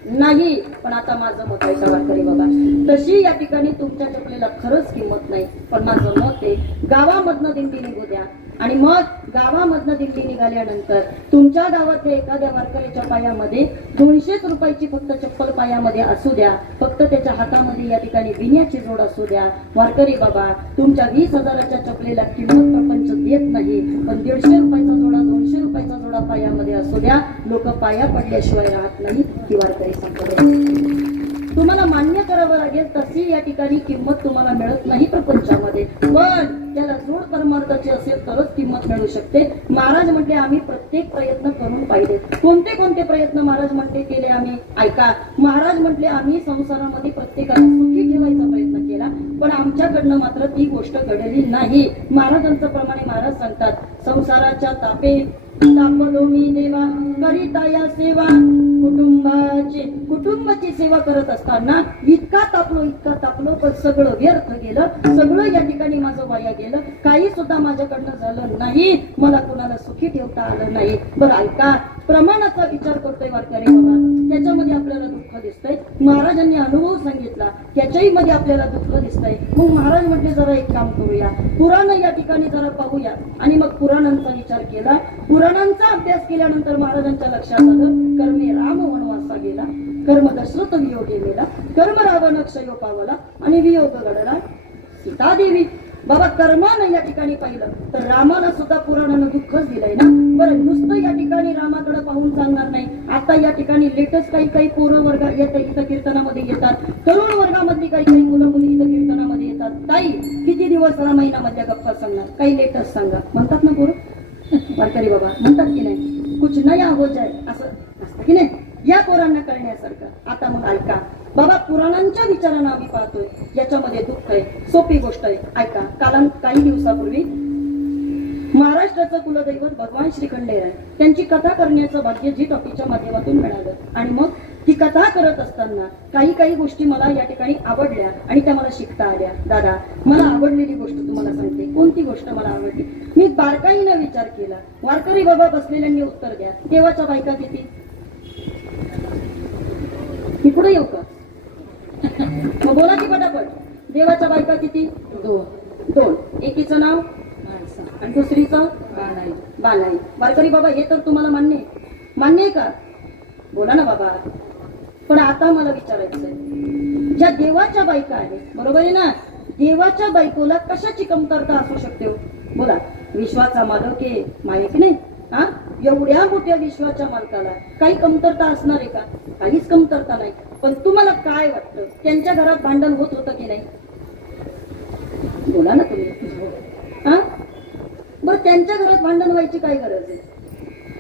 नाही. पण आता माझं मत आहे वारकरी बाबा, तशी या ठिकाणी तुमच्या चपलेला खरंच किंमत नाही, पण माझं मत आहे गावामधनं दिंडी निघू द्या, आणि मग गावामधनं दिंडी निघाल्यानंतर तुमच्या गावातल्या एखाद्या वारकऱ्याच्या पायामध्ये 200 रुपयाची फक्त चप्पल पायामध्ये असू द्या, फक्त त्याच्या हातामध्ये या ठिकाणी विण्याची जोड असू द्या. वारकरी बाबा, तुमच्या 20,000च्या चपलेला किंमत प्रपंच देत नाही, पण 150 रुपयाचा जोडा 200 रुपयाचा जोडा पायामध्ये असू द्या. लोक पाया पडल्याशिवाय राहत नाही ही वारकरी संप्रदाय. तुम्हाला मान्य करावं लागेल, तशी या ठिकाणी किंमत तुम्हाला मिळत नाही प्रपंचामध्ये, पण त्याला जोड परमार्थाची असेल तरच किंमत मिळू शकते. महाराज म्हटले आम्ही प्रत्येक प्रयत्न करून पाहिले. कोणते कोणते प्रयत्न महाराज म्हटले केले आम्ही? ऐका, महाराज म्हटले आम्ही संसारामध्ये प्रत्येकाला सुखी ठेवायचा प्रयत्न केला, पण आमच्याकडनं मात्र ती गोष्ट घडली नाही. महाराजांचं प्रमाणे महाराज सांगतात, संसाराच्या तापे तापलो मी देवा करिता या सेवा. कुटुंबाची सेवा करत असताना इतका तापलो पण सगळं व्यर्थ गेलं, सगळं या ठिकाणी माझं वाया गेलं, काही सुद्धा माझ्याकडनं झालं नाही, मला कोणाला सुखी ठेवता आलं नाही. बरं ऐका, प्रमाणाचा विचार करतोय वारकरी बाबा, त्याच्यामध्ये आपल्याला दुःख दिसतंय. महाराजांनी अनुभव सांगितला, त्याच्याही मध्ये आपल्याला दुःख दिसतंय. मग महाराज म्हटले जरा एक काम करूया, पुराण या ठिकाणी जरा पाहूया, आणि मग पुराणांचा विचार केला. पुराणांचा अभ्यास केल्यानंतर महाराजांच्या लक्षात आलं, कर्मे राम वनवासा गेला, कर्म दशरथ वियोगे गेला, कर्म रावण क्षयो पावला, आणि वियोग घडला सीतादेवी. बाबा कर्मानं या ठिकाणी पाहिलं तर रामाला सुद्धा पुराणानं दुःखच दिलंय ना. बरं, नुसतं या ठिकाणी रामाकडे पाहून चालणार नाही. आता या ठिकाणी लेटेस्ट काही पोरं वर्ग इथं कीर्तनामध्ये येतात, तरुण वर्गामधली काही मुलं मुली इथं कीर्तनामध्ये येतात. ताई किती दिवस रामायणामधल्या गप्पा सांगणार? काही लेटेस्ट सांगा म्हणतात ना पोरं. वारकरी बाबा म्हणतात की नाही, कुछ नया हो जाय असं असतं की नाही, या पोरांना कळण्यासारखं. आता मग ऐका बाबा, पुराणांच्या विचारांना आम्ही पाहतोय, याच्यामध्ये दुःख आहे. सोपी गोष्ट आहे. ऐका, काही दिवसापूर्वी महाराष्ट्राचं कुलदैवत भगवान श्रीखंडेराय त्यांची कथा करण्याचं भाग्य जी टॉकीच्या माध्यमातून मिळालं, आणि मग ती कथा करत असताना काही गोष्टी मला या ठिकाणी आवडल्या आणि त्या मला शिकता आल्या. दादा, मला आवडलेली गोष्ट तुम्हाला सांगते. कोणती गोष्ट मला आवडली? मी बारकाईनं विचार केला. वारकरी बाबा बसलेल्यांनी उत्तर द्या. देवाच्या बायका किती? मी पुढे येऊ का? मग बोला की पटापट. देवाच्या बायका किती? 2. एकीचं नाव आणि दुसरीचं बालाई. वारकरी बाबा, हे तर तुम्हाला मान्य आहे का? बोला ना बाबा. पण आता मला विचारायचंय, ज्या देवाच्या बायका आहेत, बरोबर आहे ना, देवाच्या बायकोला कशाची कमतरता असू शकते? बोला. विश्वाचा मालक आहे, माहित की नाही? हा, एवढ्या मोठ्या विश्वाच्या मालकाला काही कमतरता असणार आहे का? काहीच कमतरता नाही. पण तुम्हाला काय वाटतं, त्यांच्या घरात भांडण होत होतं की नाही? बोला ना तुम्ही. हा, बरं, त्यांच्या घरात भांडण व्हायची काय गरज आहे?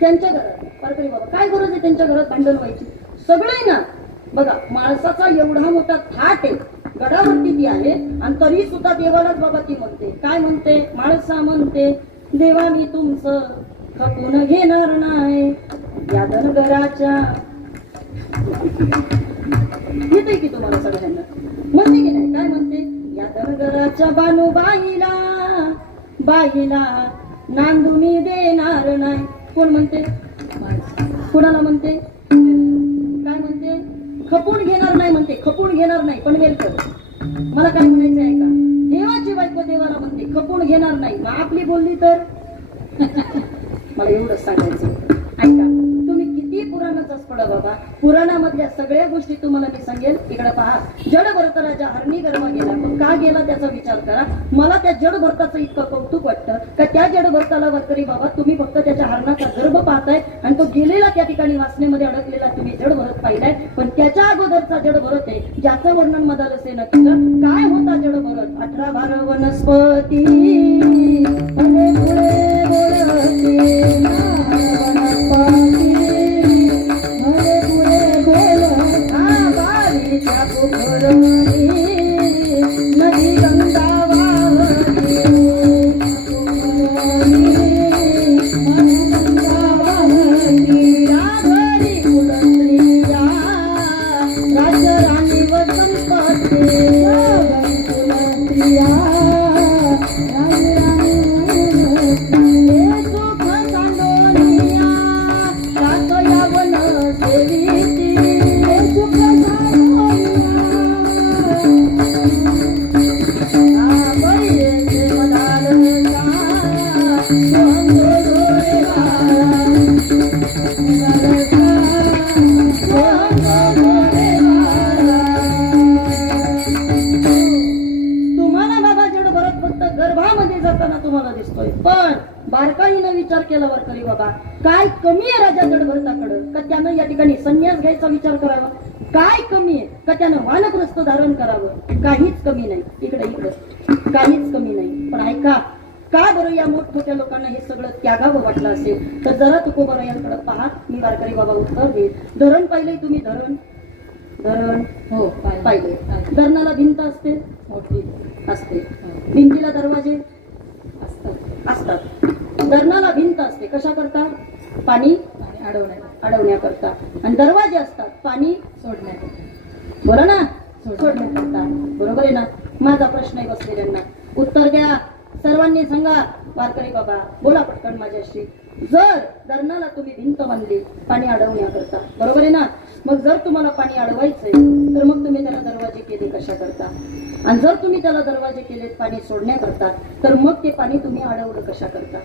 त्यांच्या घरात वारकरी बाबा काय गरज आहे त्यांच्या घरात भांडण व्हायची? सगळं आहे ना. बघा, माणसाचा एवढा मोठा थाट आहे, गडावरती ती आहे, आणि तरी सुद्धा देवालाच बाबा ती म्हणते. काय म्हणते? माणसा म्हणते, देवा मी तुमचं खपून घेणार नाही या धनगराच्या. येते की तुम्हाला सगळ्यांना? म्हणते की नाही? काय म्हणते? या धनगराच्या बानूबाईला बाईला नांदून देणार नाही. कोण म्हणते? कुणाला म्हणते? काय म्हणते? खपून घेणार नाही म्हणते, खपून घेणार नाही. पनवेल कर मला काय म्हणायचं आहे का? देवाची बायको देवाला म्हणते खपून घेणार नाही. मग आपली बोलली तर मला एवढंच सांगायचं. ऐका, तुम्ही किती पुराणाचाच पडा बाबा, पुराणामधल्या सगळ्या गोष्टी तुम्हाला मी सांगेल. इकडे पहा, जड भरत राजा हरणी गर्भ गेला. पण का गेला त्याचा विचार करा. मला त्या जड भरताचं इतकं कौतुक वाटतं का त्या जड भरताला वारकरी बाबा तुम्ही फक्त त्याच्या हरणाचा गर्भ पाहताय आणि तो गेलेला त्या ठिकाणी वासनेमध्ये अडकलेला तुम्ही जड भरत पाहिलाय. पण त्याच्या अगोदरचा जड भरत आहे ज्याचं वर्णन मदालसेनं केलं. काय होता जड भरत? 18-12 वनस्पती पुढे बोलते नदी गंगा राजराणी वसंत बारकाईनं विचार केला वारकरी बाबा. काय कमी आहे राजा जड भरताकडं का त्यानं या ठिकाणी संन्यास घ्यायचा विचार करावा? काय कमी आहे का त्यानं वानप्रस्थ धारण करावं? काहीच कमी नाही. इकडे काहीच कमी नाही. पण ऐका, का बरं या मोठमोठ्या लोकांना हे सगळं त्यागावं वाटलं असेल तर जरा तुकोबा यांकडे पहा. मी वारकरी बाबा उत्तर देईल. धरण पाहिलंय तुम्ही? धरण हो पाहिले. धरणाला भिंत असते, मोठी असते. भिंतीला दरवाजे असतात. धरणाला भिंत असते कशा करता? पाणी अडवण्याकरता. आणि दरवाजे असतात पाणी सोडण्याकरता. बरं ना? सोडण्याकरता. बरोबर आहे ना? माझा प्रश्न आहे बसलेल्यांना, उत्तर द्या. सर्वांनी सांगा. वारकरी बाबा बोला पटकन माझ्याशी. जर धरणाला तुम्ही भिंत बांधली पाणी अडवण्याकरता, बरोबर आहे ना? मग जर तुम्हाला पाणी अडवायचंय तर मग तुम्ही त्याला दरवाजे केले कशा करता? आणि जर तुम्ही त्याला दरवाजे केलेत पाणी सोडण्याकरता तर मग ते पाणी तुम्ही अडवलं कशा करता?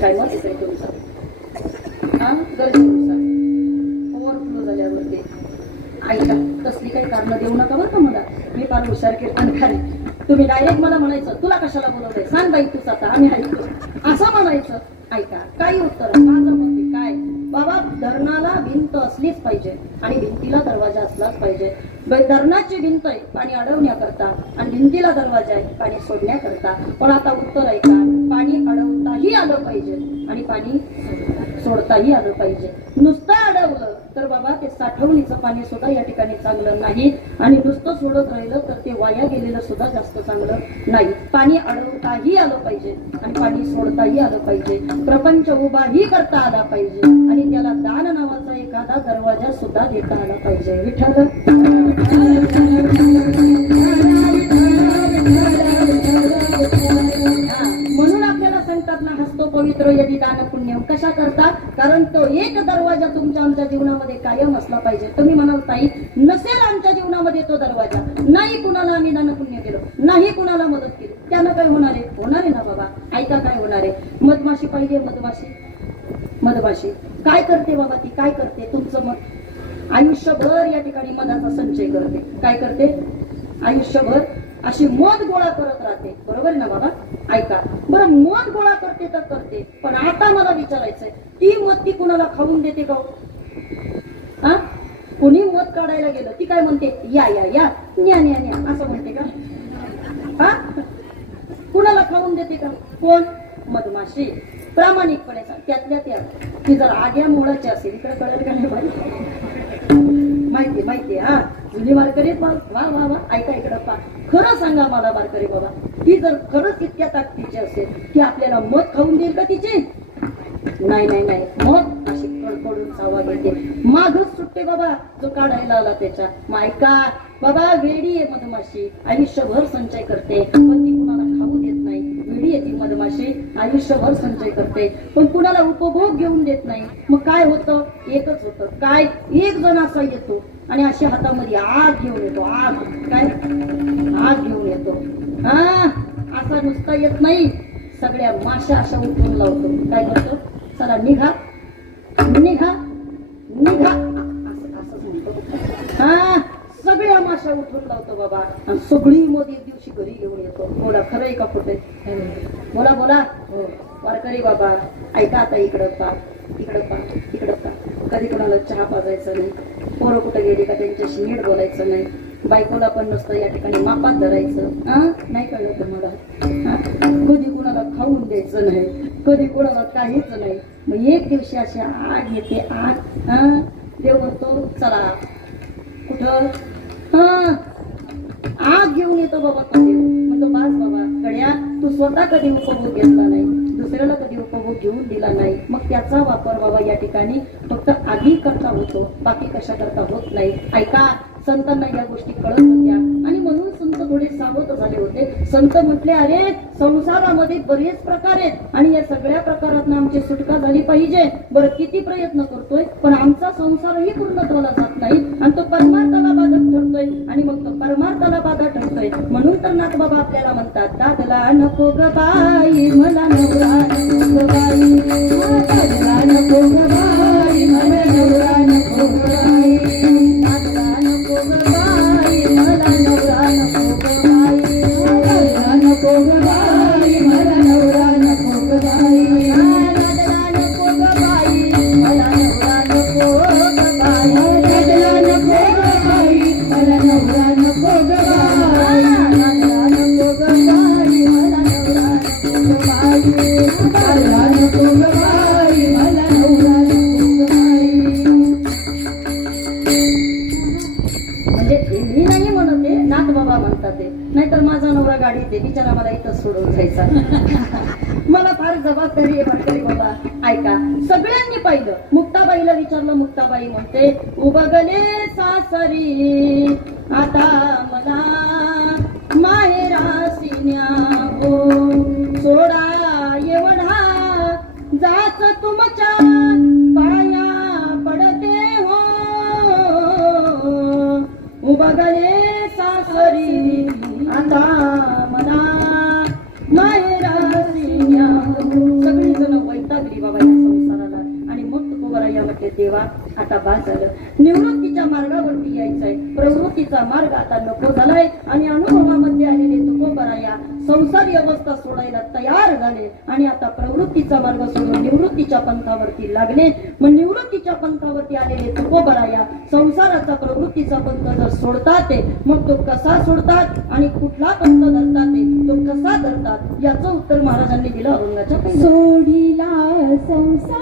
काय मत आहे तुमचं? गरजेनुसार ओव्हरफ्लो झाल्यावरती. ऐका, तसली काही कारण देऊ नका बरं का मला. मी फार हुशार कीर्तनकारी. तुम्ही डायरेक्ट मला म्हणायचं तुला कशाला बोलवलंय, सांग बाई तूच आता, आम्ही ऐकतो असं म्हणायचं. ऐका, काही उत्तर माझं मत काय बाबा, धरणाला भिंत असलीच पाहिजे आणि भिंतीला दरवाजा असलाच पाहिजे. धरणाची भिंत आहे पाणी अडवण्याकरता आणि भिंतीला दरवाजा आहे पाणी सोडण्याकरता. पण आता उत्तर आहे का, पाणी अडवताही आलं पाहिजे आणि पाणी सोडताही आलं पाहिजे. नुसतं अडवलं तर बाबा ते साठवणीचं पाणी सुद्धा या ठिकाणी चांगलं नाही आणि नुसतं सोडत राहिलं तर ते वाया गेलेलं सुद्धा जास्त चांगलं नाही. पाणी अडवताही आलं पाहिजे आणि पाणी सोडताही आलं पाहिजे. प्रपंच उभाही करता आला पाहिजे आणि त्याला दान नावाचा एखादा दरवाजा सुद्धा देता आला पाहिजे. विठ्ठल म्हणून आपल्याला सांगतात ना, हस्तो पवित्र यदि दान पुण्य. कशा करतात? कारण तो एक दरवाजा तुमच्या आमच्या जीवनामध्ये कायम असला पाहिजे. तुम्ही म्हणाल ताई नसेल आमच्या जीवनामध्ये तो दरवाजा, नाही कुणाला आम्ही दान पुण्य केलं, नाही कुणाला मदत केली, त्यानं काय होणार आहे? होणार आहे ना बाबा. ऐका काय होणार आहे. मधमाशी पाहिजे, मधमाशी काय करते बाबा? ती काय करते? तुमचं मत आयुष्यभर या ठिकाणी मधाचा संचय करते. काय करते? आयुष्यभर अशी मध गोळा करत राहते. बरोबर ना बाबा? ऐका बरं, मध गोळा करते तर करते, पण आता मला विचारायचंय ती मध ती कुणाला खाऊन देते का? हा, कुणी मध काढायला गेलं ती काय म्हणते? या या या न्या न्या न्या असं म्हणते का? हा, कुणाला खाऊन देते का? कोण? मधमाशी. प्रामाणिकपणे त्यातल्या त्यात ती जर आग्या मुळाची असेल, इकडे कळेल का नाही माहिती हा जुनी वारकरी वा वा वा. ऐका इकडं पा, खरं सांगा मला वारकरी बाबा, ती जर खरंच इतक्या ताकदीची असेल की आपल्याला मध खाऊन देईल का तिची? नाही नाही नाही. मग अशी कडकडून सावा घेते, मागच सुटते बाबा जो काढायला आला त्याच्या. ऐका बाबा, वेडी आहे मधमाशी, आयुष्यभर संचय करते पण ती कुणाला खाऊ देत वेगळी येते मधमाशी, आयुष्यभर संचय करते पण कुणाला उपभोग घेऊन देत नाही. मग काय होतं? एकच होतं. काय? एक जण असा येतो आणि अशा हातामध्ये आग घेऊन येतो. आग काय? आग घेऊन येतो. हा, असा नुसता येत नाही, सगळ्या माशा अशा उठवून लावतो. काय करतो? चला निघा निघा निघा असं म्हणतो. हा, सगळ्या माशा उठून लावतो बाबा आणि सगळी मध्ये एक दिवशी घरी घेऊन येतो. बोला, खरं आहे का खोटे? बोला बोला. हो वारकरी बाबा ऐका आता. इकडं पा, इकडं पा, इकडं पा. कधी कोणाला चहा पाजायचा नाही, पोरं कुठं गेली का त्यांच्याशी नीट बोलायचं नाही, बायकोला पण नसतं या ठिकाणी मापात धरायचं. नाही कळलं तुम्हाला? कधी कुणाला खाऊन द्यायचं नाही, कधी कुणाला काहीच नाही. मग एक दिवशी अशी आग येते. आग. देव म्हणतो चला कुठं? आग घेऊन येतो बाबा. तो देव म्हणतो बास बाबा गड्या, तू स्वतः कधी उपभोग घेतला नाही, दुसऱ्याला कधी उपभोग घेऊन दिला नाही, मग त्याचा वापर बाबा या ठिकाणी फक्त आगी करता होतो, बाकी कशा करता होत नाही. ऐका, संतांना या गोष्टी कळत होत्या आणि म्हणून संत थोडे सावध झाले होते. संत म्हटले अरे संसारामध्ये बरेच प्रकार आहेत आणि या सगळ्या प्रकारातून आमची सुटका झाली पाहिजे. बरं किती प्रयत्न करतोय पण आमचा संसारही पूर्णत्वाला जात नाही आणि तो परमार्थाला बाधक ठरतोय आणि मग तो परमार्थाला बाधा ठरतोय. म्हणून तर नाथ बाबा आपल्याला म्हणतात दादला नको ग बाई मला नवरा नको बाई, दादला नको ग बाई मला नवरा नको बाई, दादला नको ग बाई मला नवरा नको बाई, दादला नको ग बाई मला नवरा नको बाई, दादला नको ग बाई मला नवरा नको बाई, दादला नको ग बाई मला नवरा नको बाई, दादला नको ग बाई मला नवरा नको बाई, दादला नको ग बाई मला नवरा नको बाई. म्हणजे मी नाही म्हणत आहे, नाथ बाबा म्हणतात ते. नाहीतर माझा नवरा गाडीत आहे, बिचारा मला इथं सोडून जायचा. मला फार जबाबदारी आहे वारकरी बाबा. ऐका, सगळ्यांनी पाहिलं. मुक्ताबाईला विचारलं, मुक्ताबाई म्हणते उबगले सासरी आता मला माहेरासी न्यावो, सोडा एवढा जाच तुमच्या पाया पडते हो, उबगले सासरी आता मला माहेरासी न्यावो. सगळी जण वैतागली बाबा या संसाराला आणि मग तुकोबराया म्हटले देवा आता बास झालं, निवृत्तीच्या मार्गावरती यायचंय, प्रवृत्तीचा मार्ग आता नको झालाय. आणि अनुभवामध्ये आलेले तुकोबराया संसारी अवस्था सोडायला तयार झाले आणि आता प्रवृत्तीचा मार्ग सोडून निवृत्तीच्या पंथावरती लागले. मग निवृत्तीच्या पंथावरती आलेले तुकोबराया संसाराचा प्रवृत्तीचा पंथ जर सोडतात मग तो कसा सोडतात आणि कुठला पंथ धरतात, तो कसा धरतात, याचं उत्तर महाराजांनी दिलं अभंगाच्या पहिल्या. सोडिला संसार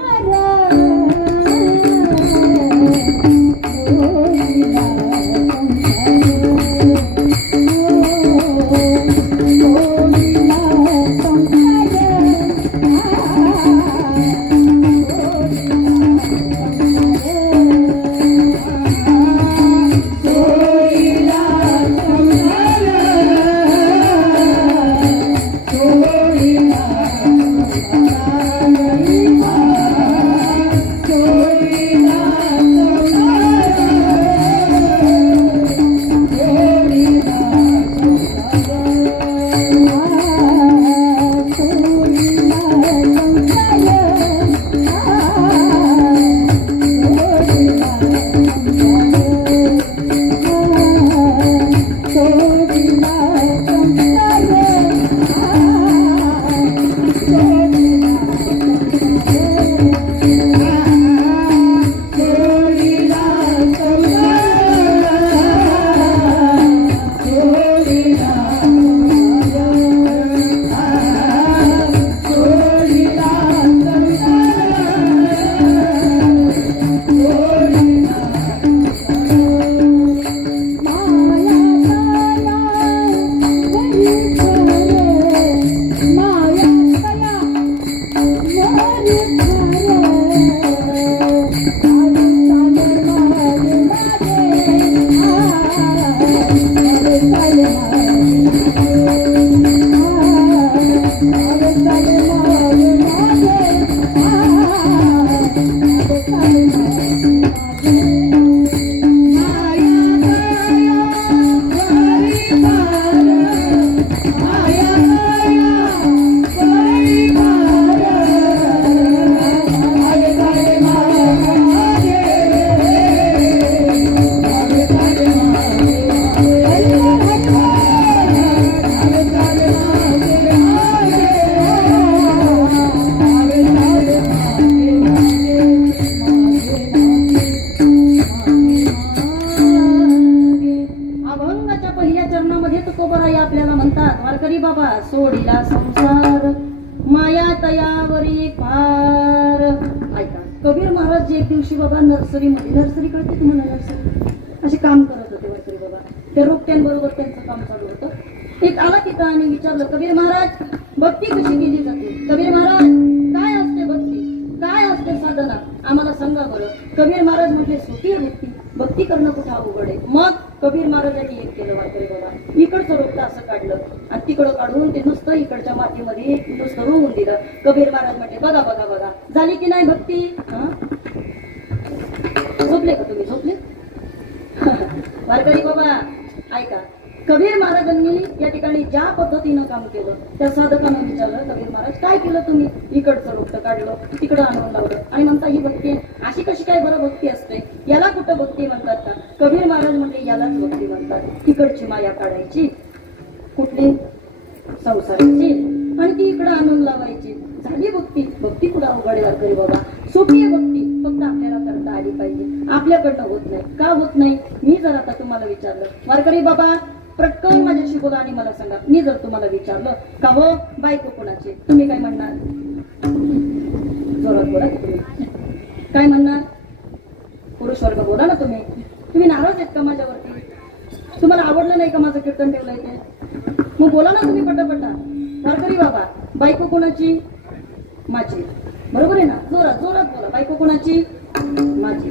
आपल्याला म्हणतात वारकरी बाबा सोडिला संसार माया तयावरी पार. ऐका कबीर महाराज जे एक दिवशी बाबा नर्सरी कळते तुम्हाला, नर्सरी असे काम करत होते वारकरी बाबा. त्या रोपट्यांबरोबर त्यांचं काम चालू होतं. एक आला तिथं आणि विचारलं कबीर महाराज भक्ती कशी केली जाते. कबीर महाराज काय असते भक्ती, काय असते साधना, आम्हाला सांगा बरं. कबीर महाराज म्हटले सोपी आहे भक्ती, भक्ती करणं कुठं अवघड आहे. मग कबीर महाराजांनी एक केलं वारकरी बाबा, इकडचं रोपटं असं काढलं आणि तिकडं काढून ते नुसतं इकडच्या मातीमध्ये नुसतं रोवून दिलं. कबीर महाराज म्हटले बघा बघा बघा झाली की नाही भक्ती. झोपले का तुम्ही, झोपले वारकरी बाबा. ऐका कबीर महाराजांनी या ठिकाणी ज्या पद्धतीनं काम केलं त्या साधकानं विचारलं कबीर महाराज काय केलं तुम्ही. इकडचं रोपटं काढलं तिकडं आणून लावलं आणि म्हणता ही भक्ती अशी कशी काय बरं भक्ती असते, याला कुठं भक्ती म्हणतात का. कबीर महाराज म्हणले यालाच भक्ती म्हणतात. तिकडची माया काढायची कुठली संसाराची आणि ती इकडं आणून लावायची, झाली भक्ती. भक्ती कुठं अवघड आहे वारकरी बाबा, सोपी आहे भक्ती, फक्त आपल्याला करता आली पाहिजे. आपल्याकडनं होत नाही. का होत नाही मी जर आता तुम्हाला विचारलं वारकरी बाबा पटकन माझ्याशी बोला आणि मला सांगा. मी जर तुम्हाला विचारलं का हो बायको कोणाची, तुम्ही काय म्हणणार. जोरात बोला की तुम्ही काय म्हणणार. पुरुष वर्ग बोला ना तुम्ही. तुम्ही नाराज आहेत का माझ्यावरती, तुम्हाला आवडलं नाही का माझं कीर्तन ठेवलंय ते, मग बोला ना तुम्ही पटापटा. वारकरी बाबा बायको कोणाची, माझी. बरोबर आहे ना, जोरात जोरात बोला. बायको कोणाची, माझी.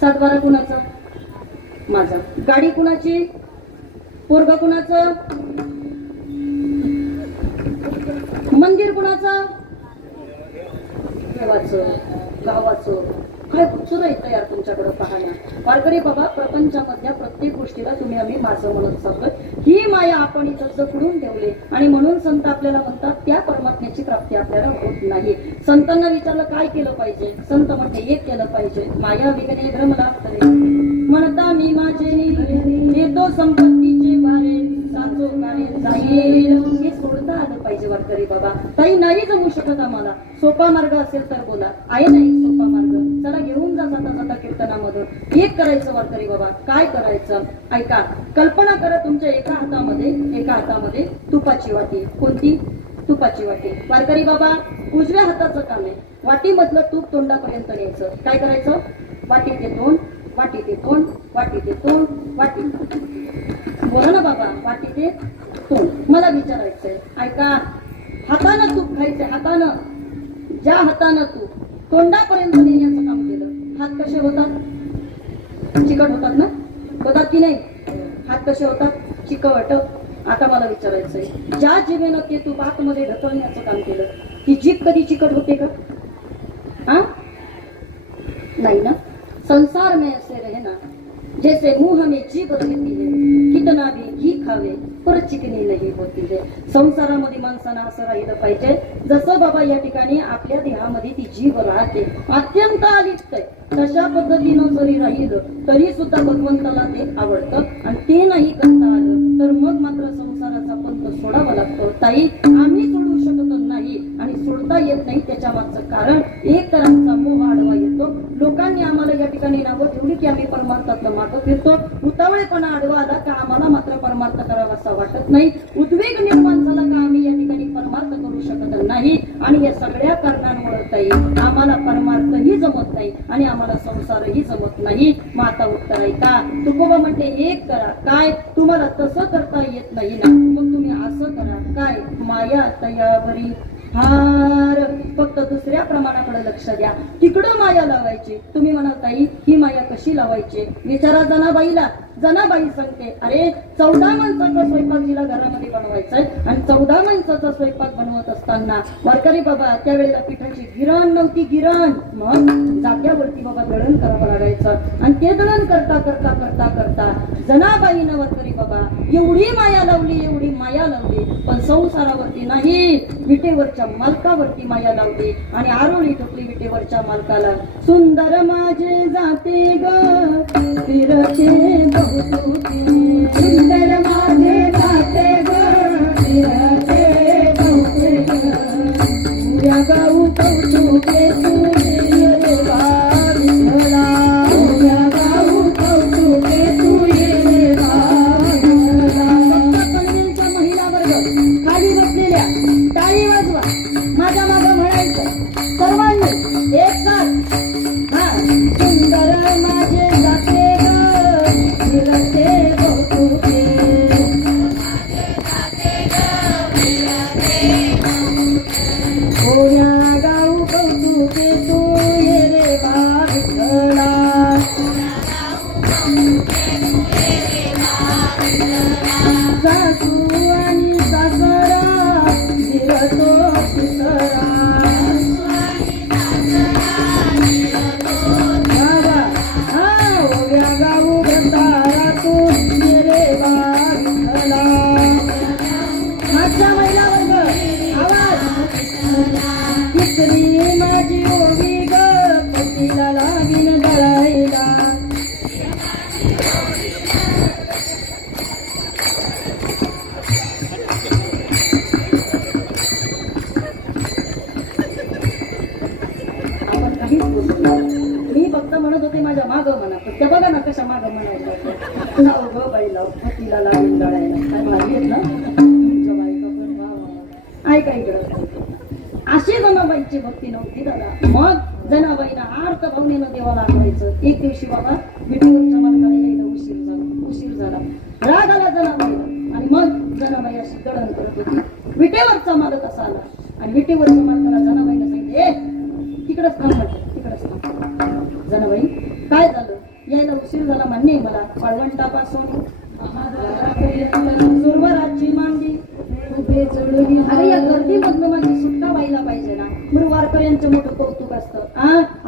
7-12 कुणाचं, माझा. गाडी कुणाची, पोरगा कुणाचं, मंदिर कुणाचं, देवाचं, गावाचं. काय खूपसुद्धा येतं यार तुमच्याकडे पाहण्या. वारकरी बाबा प्रपंचामधल्या प्रत्येक गोष्टीला तुम्ही आम्ही माझं म्हणत सांगतोय. ही माया आपण इथं जपडून ठेवली आणि म्हणून संत आपल्याला म्हणतात त्या परमात्म्याची प्राप्ती आपल्याला होत नाही. संतांना विचारलं काय केलं पाहिजे, संत म्हणते एक केलं पाहिजे. माया विघ्ने भ्रमलाप्तरे म्हणता मी माझे येतो संपत्तीचे वारे साचो काळे जाईल. हे सोडता आलं पाहिजे वारकरी बाबा. ताई नाही जमू शकत आम्हाला, सोपा मार्ग असेल तर बोला. आहे नाही सोपा मार्ग, चला घेऊन जा जाता जाता कीर्तनामधून. एक करायचं वारकरी बाबा. काय करायचं ऐका. कल्पना करा तुमच्या एका हातामध्ये तुपाची वाटी. कोणती, तुपाची वाटी. वारकरी बाबा उजव्या हाताचं काम आहे. वाटीमधलं तूप तोंडापर्यंत न्यायचं. काय करायचं, वाटी ते तोंड, वाटी ते तोंड, वाटी ते तोंड, वाटी. बोला ना बाबा, वाटी ते तोंड. मला विचारायचंय ऐका, हातानं तूप खायचंय. हातानं, ज्या हातानं तूप तोंडापर्यंत नेण्याचं काम केलं. हात कसे होतात, चिकट होतात ना, होतात की नाही. हात कसे होतात, चिकट. आता मला विचारायचंय ज्या जिभेनं ते तूप आतमध्ये ढकलण्याचं काम केलं, ती जीभ कधी चिकट होते का. नहीं ना. संसार में ऐसे रहना जैसे मुंह में जीभ रहती है, कितना भी घी खावे पर चिकनी नहीं होती है. संसारामध्ये माणसानं असं राहिलं पाहिजे जसं बाबा या ठिकाणी आपल्या देहामध्ये ती जीभ राहते, अत्यंत अलिप्त आहे. तशा पद्धतीनं जरी राहिलं तरी सुद्धा भगवंताला ते आवडतं आणि ते नाही करता आलं तर मग मात्र संसाराचा पंथ सोडावा लागतो. ताई आम्ही सोडू शकत नाही आणि सोडता येत नाही. त्याच्या मागचं कारण एक तर आमचा मोह आडवा येतो. लोकांनी आम्हाला या ठिकाणी नावं ठेवली की आम्ही परमार्थातलं मागं फिरतो. उतावळेपणा आडवा आला का आम्हाला मात्र परमार्थ करावा असं वाटत नाही. उद्वेग निर्माण झाला का आम्ही या ठिकाणी परमार्थ करू शकत नाही. आणि या सगळ्या कारणांमुळे ताई आम्हाला परमार्थही जमत नाही आणि आम्हाला संसारही जमत नाही. माता उत्तर ऐका. तुकोबा म्हणते एक करा. काय, तुम्हाला तसं करता येत नाही ना, मग तुम्ही असं करा. काय, माया तयावरी फार फक्त दुसऱ्या प्रमाणाकडे लक्ष द्या. तिकडं माया लावायची. तुम्ही म्हणाल ताई ही माया कशी लावायची? विचारा जनाबाईला. जनाबाई सांगते, अरे 14 माणसाचा स्वयंपाक जिला घरामध्ये बनवायचाय आणि 14 माणसाचा स्वयंपाक बनवत असताना वारकरी बाबा त्यावेळेला पिठाची गिरण नव्हती. गिरण मग जात्यावरती बाबा दळण करावं लागायचं आणि ते दळण करता करता करता करता जनाबाईनं वारकरी बाबा एवढी माया लावली, एवढी माया लावली, पण संसारावरती नाही, विटेवरच्या मालकावरती माया लावली आणि आरोळी ठोकली विटेवरच्या मालकाला. सुंदर माझे जाते ग फिरते बहुतुके, सुंदर माझे जाते ग फिरते बहुतुके, या गाऊ कौतुके तू ये रे विठ्ठला, या गाऊ कौतुके तू ये रे विठ्ठला. महिला वर्ग खाली बसलेल्या टाळी वाजवा, माझ्या मागं म्हणायचं सर्वांनी एक साथ. सुंदर माझे जाते फिरते बहुतुके, ओया गाऊ कौतुके तू ये रे विठ्ठला, सासू आणि सासरा फिरतो सुसरा, गाऊ बंधारा तू ये रे विठ्ठला. माझ्या महिला वर्ग आवाज. तिसरी माझी ओवी ग पतीला लागीन दळायला, आपण काहीच बोलतो. मी फक्त म्हणत होते माझ्या मागं म्हणा, पण त्या बघा ना कशा मागं म्हणायचं. लाव ग बाई लाव पतीला लागून दळायला. काय भारी आहेत ना तुमच्या बायका पण. वा ऐका इकडं. अशी जनाबाईची भक्ती नव्हती दादा. मग जनाबाईला आर्त भावनेनं देवाला आठवायचं. एक दिवशी बाबा विटेवरच्या मालकाला यायला उशीर झाला. राग आला जनाबाईला आणि मग जनाबाई अशी दळण करत होती. विटेवरचा मालक असा आला आणि विटेवरच्या मालकाला जनाबाईला सांगितले, तिकडच थांब म्हटलं, तिकडच थांब. जनाबाई काय झालं? यायला उशीर झाला मान्य आहे मला. वाळवंटापासून सुरवराची मांडी उभे चढली. अरे या गर्दीमधनं माझी सुटका व्हायला पाहिजे ना. म्हणून वारकऱ्यांचं मोठं कौतुक असतं.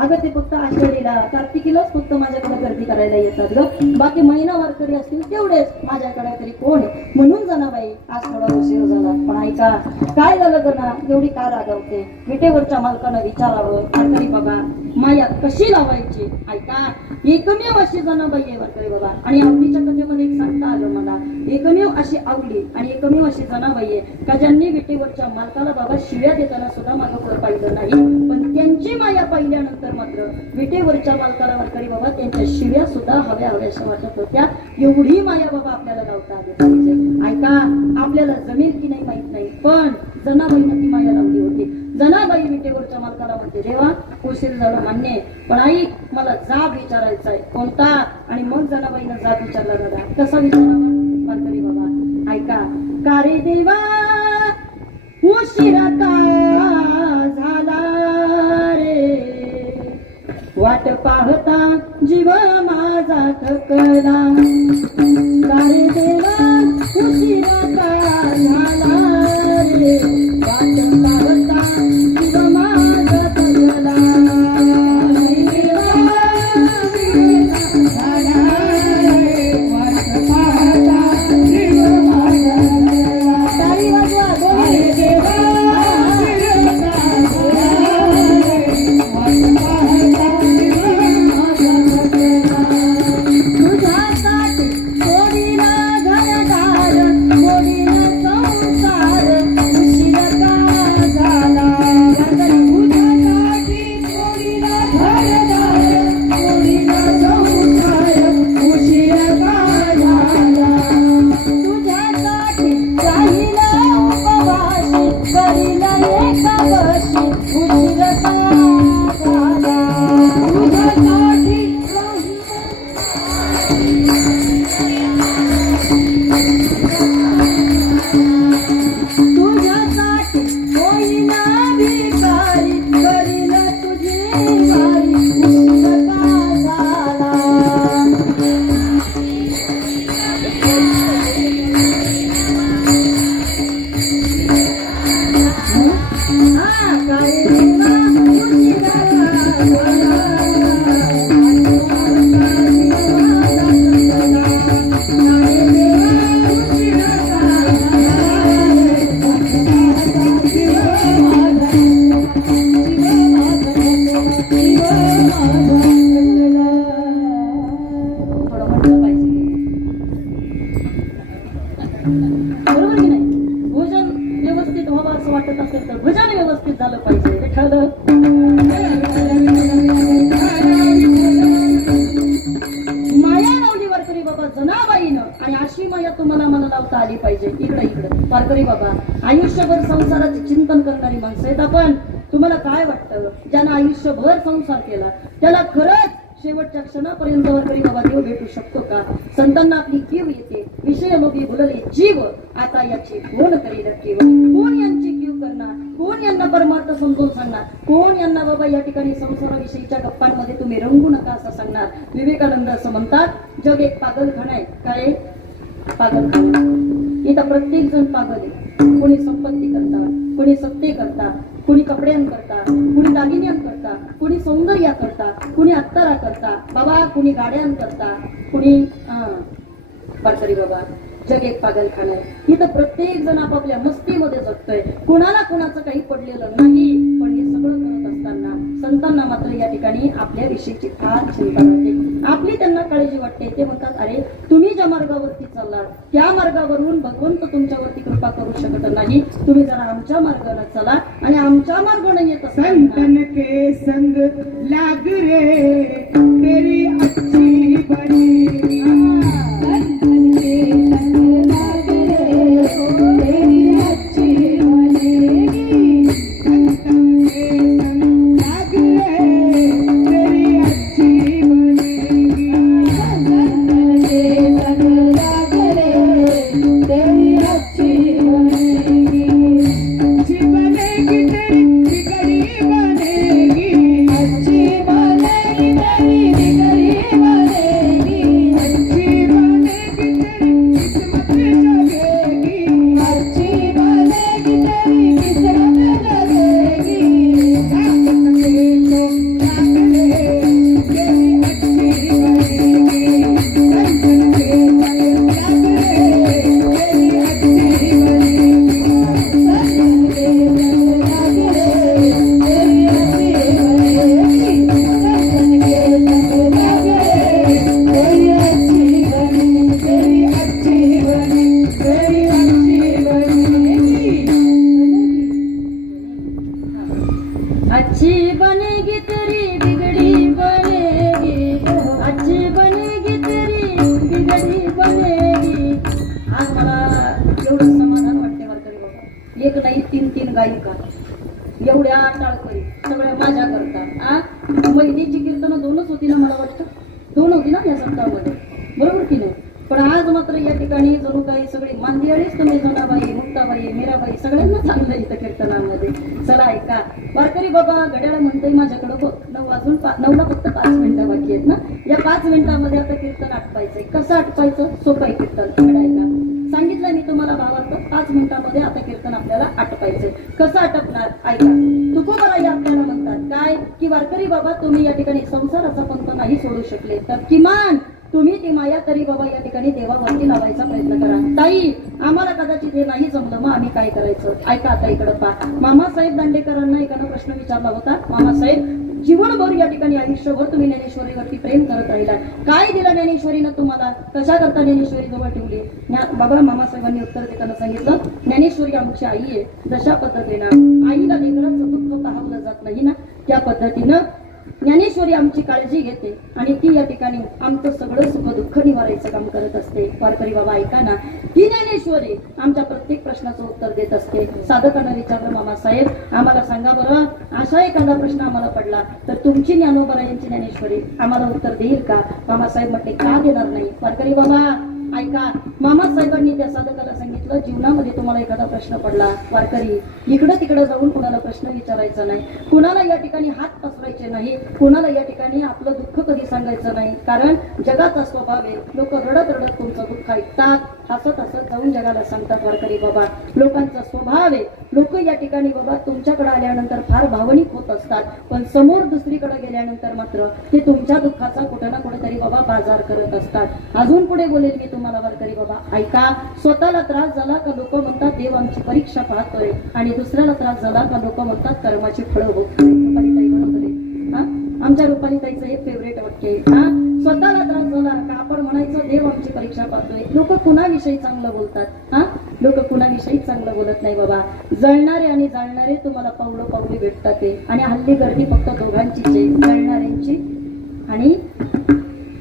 अगं ते फक्त आषाढीला कार्तिकीलाच फक्त माझ्याकडे गर्दी करायला येतात ग. बाकी महिना वारकरी असतील तेवढेच माझ्याकडे तरी कोण आहे. म्हणून जनाबाई आज थोडा उशीर झाला. पण ऐका काय झालं जना एवढी का रागावते? विटेवरच्या मालकानं विचारावं, वारकरी बाबा माया कशी लावायची? ऐका एकमेव अशी जनाबाई आहे वारकरी बाबा. आणि आवडीच्या कथेमध्ये एक सांगता आलं मला. एकमेव अशी आवली आणि एकमेव अशी जनाबाई आहे का ज्यांनी विटेवरच्या मालकाला बाबा शिव्या देताना सुद्धा मागं पुढे पाहिलं नाही. पण त्यांची माया पाहिल्यानंतर मात्र विटेवरच्या मालकाला वारकरी बाबा त्यांच्या शिव्या सुद्धा हव्याशा वाटत होत्या. एवढी माया बाबा आपल्याला लावता आली पाहिजे. ऐका आपल्याला जमेल की नाही माहित नाही, पण जनाबाईनं ती माया लावली होती. जनाबाई विटेवरच्या मालकाला म्हणते, देवा उशीर झाला मान्य आहे, पण आई मला जाब विचारायचा आहे. कोणता? आणि मग जनाबाईनं जाब विचारला दादा. कसा विचारावा वारकरी बाबा? ऐका. का रे देवा उशिरा का झाला रे, वाट पाहता जीव माझा थकला. का रे देवा उशिरा का झाला रे, वाट पाहता जीव माझा थकला. थोडं म्हटलं पाहिजे, बरोबर की नाही? भोजन व्यवस्थित व्हावं असं वाटत असेल तर भजन व्यवस्थित झालं पाहिजे. विठ्ठल माया लावली वारकरी बाबा जनाबाईनं, आणि अशी माया तुम्हाला मला लावता आली पाहिजे. इकडं वारकरी बाबा आयुष्यभर संसाराचे चिंतन करणारी माणसं आहेत आपण. तुम्हाला काय वाटतं, ज्यानं आयुष्यभर संसार केला त्याला खरंच शेवटच्या क्षणापर्यंत वारकरी बाबा देव भेटू शकतो का? संतांना आपली कीव येते, विषय लोभी भुलले जीव, आता याची कोण करील कीव? कोण यांची कीव करणार? कोण यांना परमार्थ समजून सांगणार? कोण यांना बाबा या ठिकाणी संसाराविषयीच्या गप्पांमध्ये तुम्ही रंगू नका असं सांगणार? विवेकानंद असं म्हणतात, जग एक पागलखाना आहे. काय पागलखाना? इथं प्रत्येक जण पागल आहे. कोणी संपत्ती करता, कोणी सत्ते करता, कोणी कपड्यांकरता, कोणी दागिन्यांकरता, कोणी सौंदर्याकरता, कोणी अत्तरा करता बाबा, कोणी गाड्यांकरता, कोणी वारकरी बाबा जग एक पागलखाना आहे. इथं प्रत्येक जण आपापल्या मस्तीमध्ये जगतोय. कुणाला कुणाचं काही पडलेलं नाही. पण हे सगळं करत असताना संतांना मात्र या ठिकाणी आपल्या विषयीची फार चिंता राहते, आपली त्यांना काळजी वाटते. ते म्हणतात, अरे तुम्ही ज्या मार्गावरती चाललात त्या मार्गावरून भगवंत तुमच्यावरती कृपा करू शकत नाही. तुम्ही जरा आमच्या मार्गाने चला, आणि आमच्या मार्गाने येत संतन के संग लाग रे तेरी अच्छी बनी, संतन के संग लाग रे तेरी अच्छी बनेगी, संतन के संग लाग रे तेरी अच्छी बनेगी, संतन के संग लाग रे तेरी अच्छी बनेगी, अच्छी बनेगी तेरी बिगड़ी बनेगी, अच्छी बनेगी तेरी बिगड़ी बनेगी, अच्छी बनेगी तेरी किस्मत लगेगी, अच्छी बनेगी तेरी किस्मत लगेगी, संतन के संग लाग रे तेरी अच्छी बनेगी, संतन के संग लाग रे तेरी अच्छी बनेगी, संतन के संग लाग रे तेरी अच्छी बनेगी, संतन के संग लाग रे तेरी अच्छी बनेगी, तेरी अच्छी बनेगी, तेरी अच्छी बनेगी, अच्छी बनेगी तेरी बिगड़ी बनेगी, अच्छी बनेगी तेरी बिगड़ी बनेगी. आज मला एवढं समाधान वाटते वारकरी बाबा. एक नाही 3 गायिका, एवढ्या टाळकरी सगळ्या माझ्या करता. महिन्याची कीर्तनं 2च होती ना, मला वाटतं 2 होती ना या सप्ताहामध्ये, बरोबर की नाही? पण आज मात्र या ठिकाणी जणू काही सगळी मांदियाळीच तुम्ही, जनाबाई, मुक्ताबाई, मीराबाई सगळ्यांना चांगलं इथं कीर्तनामध्ये. चला ऐका वारकरी बाबा, घड्याळ म्हणतोय माझ्याकडं बघ, 9ला फक्त 5 मिनिटं बाकी आहेत ना. या 5 मिनिटांमध्ये आता कीर्तन आटपायचंय. कसं आटपायचं? सोपं आहे कीर्तन. इकडे ऐका, सांगितलं मी तुम्हाला भावार्थ. 5 मिनिटांमध्ये आता कीर्तन आपल्याला आटपायचंय. कसं आटपणार? ऐका. तुकोबाराई आपल्याला म्हणतात काय, की वारकरी बाबा तुम्ही या ठिकाणी संसाराचा पंथ नाही सोडू शकले तर किमान तुम्ही ती माया तरी बाबा या ठिकाणी देवावरती लावायचा प्रयत्न करा. ताई आम्हाला कदाचित हे नाही जमलं, मग आम्ही काय करायचं? ऐका आता इकडं पहा. मामासाहेब दांडेकरांना एकानं प्रश्न विचारला होता. मामासाहेब, जीवनभर या ठिकाणी आयुष्यभर तुम्ही ज्ञानेश्वरीवरती प्रेम करत राहिला, काय दिलं ज्ञानेश्वरीनं तुम्हाला? कशा करता ज्ञानेश्वरी जवळ ठेवली? बाबा मामासाहेबांनी उत्तर देताना सांगितलं, ज्ञानेश्वरी आमची आई आहे. जशा पद्धतीनं आईला लेकराचं दुःख पाहावलं जात नाही ना, त्या पद्धतीनं ज्ञानेश्वरी आमची काळजी घेते आणि ती या ठिकाणी आमचं सगळं सुख दुःख निवारायचं काम करत असते. वारकरी बाबा ऐका ना, ती ज्ञानेश्वरी आमच्या प्रत्येक प्रश्नाचं उत्तर देत असते. साधकांना विचारलं, मामासाहेब आम्हाला सांगा बरं, असा एखादा प्रश्न आम्हाला पडला तर तुमची ज्ञानोबरायांची ज्ञानेश्वरी आम्हाला उत्तर देईल का? मामासाहेब म्हटले, का देणार नाही? वारकरी बाबा ऐका, मामासाहेबांनी त्या साधकाला सांगितलं, जीवनामध्ये तुम्हाला एखादा प्रश्न पडला, वारकरी इकडं तिकडं जाऊन कुणाला प्रश्न विचारायचा नाही, कुणाला या ठिकाणी हात पसरायचे नाही, कुणाला या ठिकाणी आपलं दुःख कधी सांगायचं नाही. कारण जगाचा स्वभाव आहे, लोक रडत रडत तुमचं दुःख ऐकतात, हसत हसत जाऊन जगाला सांगतात. वारकरी बाबा लोकांचा स्वभाव आहे, लोक या ठिकाणी बाबा तुमच्याकडे आल्यानंतर फार भावनिक होत असतात, पण समोर दुसरीकडे गेल्यानंतर मात्र ते तुमच्या दुःखाचा कुठे ना कुठेतरी बाबा बाजार करत असतात. अजून पुढे बोलेल मी तुम्हाला. वारकरी बाबा ऐका, स्वतःला त्रास झाला का लोक म्हणतात देव आमची परीक्षा पाहतोय, आणि दुसऱ्याला त्रास झाला का लोक म्हणतात कर्माची फळं बघतोय. आमच्या रुपालीताईचं हे फेवरेट वाक्य आहे. हा, स्वतःला त्रास झाला का आपण म्हणायचं देव आमची परीक्षा पाहतोय. लोक कुणाविषयी चांगलं बोलतात. हा, लोक कुणाविषयी चांगलं बोलत नाही बाबा. जळणारे आणि जाळणारे तुम्हाला पावलोपावली भेटतात ते. आणि हल्ली गर्दी फक्त दोघांचीच आहे, जळणाऱ्यांची आणि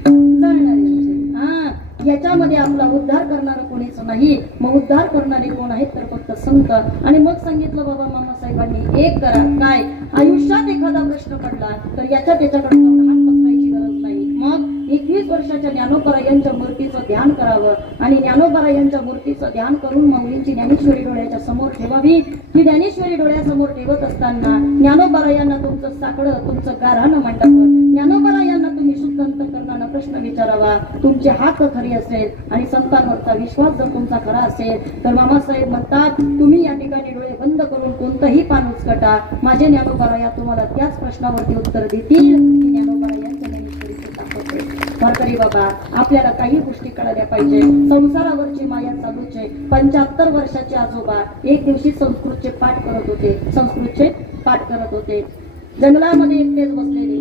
जळणाऱ्यांची. हा, याच्यामध्ये आपला उद्धार करणारं कोणीच नाही. मग उद्धार करणारे कोण आहेत तर फक्त संत. आणि मग सांगितलं बाबा मामासाहेबांनी एक करा. काय? आयुष्यात एखादा प्रश्न पडला तर याच्या त्याच्याकडे हात पसरायची गरज नाही. मग 21 वर्षाच्या ज्ञानोबरायांच्या मूर्तीचं ध्यान करावं आणि ज्ञानोबरायांच्या मूर्तीचं ध्यान करून माऊलींची ज्ञानेश्वरी डोळ्याच्या समोर ठेवावी. ही ज्ञानेश्वरी डोळ्यासमोर ठेवत असताना ज्ञानोबरायांना तुमचं साकडं, तुमचं गाऱ्हाणं मांडावं. ज्ञानोबरायांना तुम्ही शुद्ध अंतःकरणानं प्रश्न विचारावा. तुमची हात खरी असेल आणि संतांवरचा विश्वास जर तुमचा खरा असेल तर मामासाहेब म्हणतात तुम्ही या ठिकाणी डोळे बंद करून कोणतंही पान उचकटा, माझे ज्ञानोबराया तुम्हाला त्याच प्रश्नावरती उत्तर देतील. ज्ञानोबरायांच्या ज्ञानेश्वरीची ताकद आहे. वारकरी बाबा, आपल्याला काही गोष्टी कळाल्या पाहिजे. संसारावरची माया चालूच आहे. 75 वर्षाचे आजोबा एक दिवशी संस्कृतचे पाठ करत होते. संस्कृतचे पाठ करत होते. जंगलामध्ये एकटेच बसलेले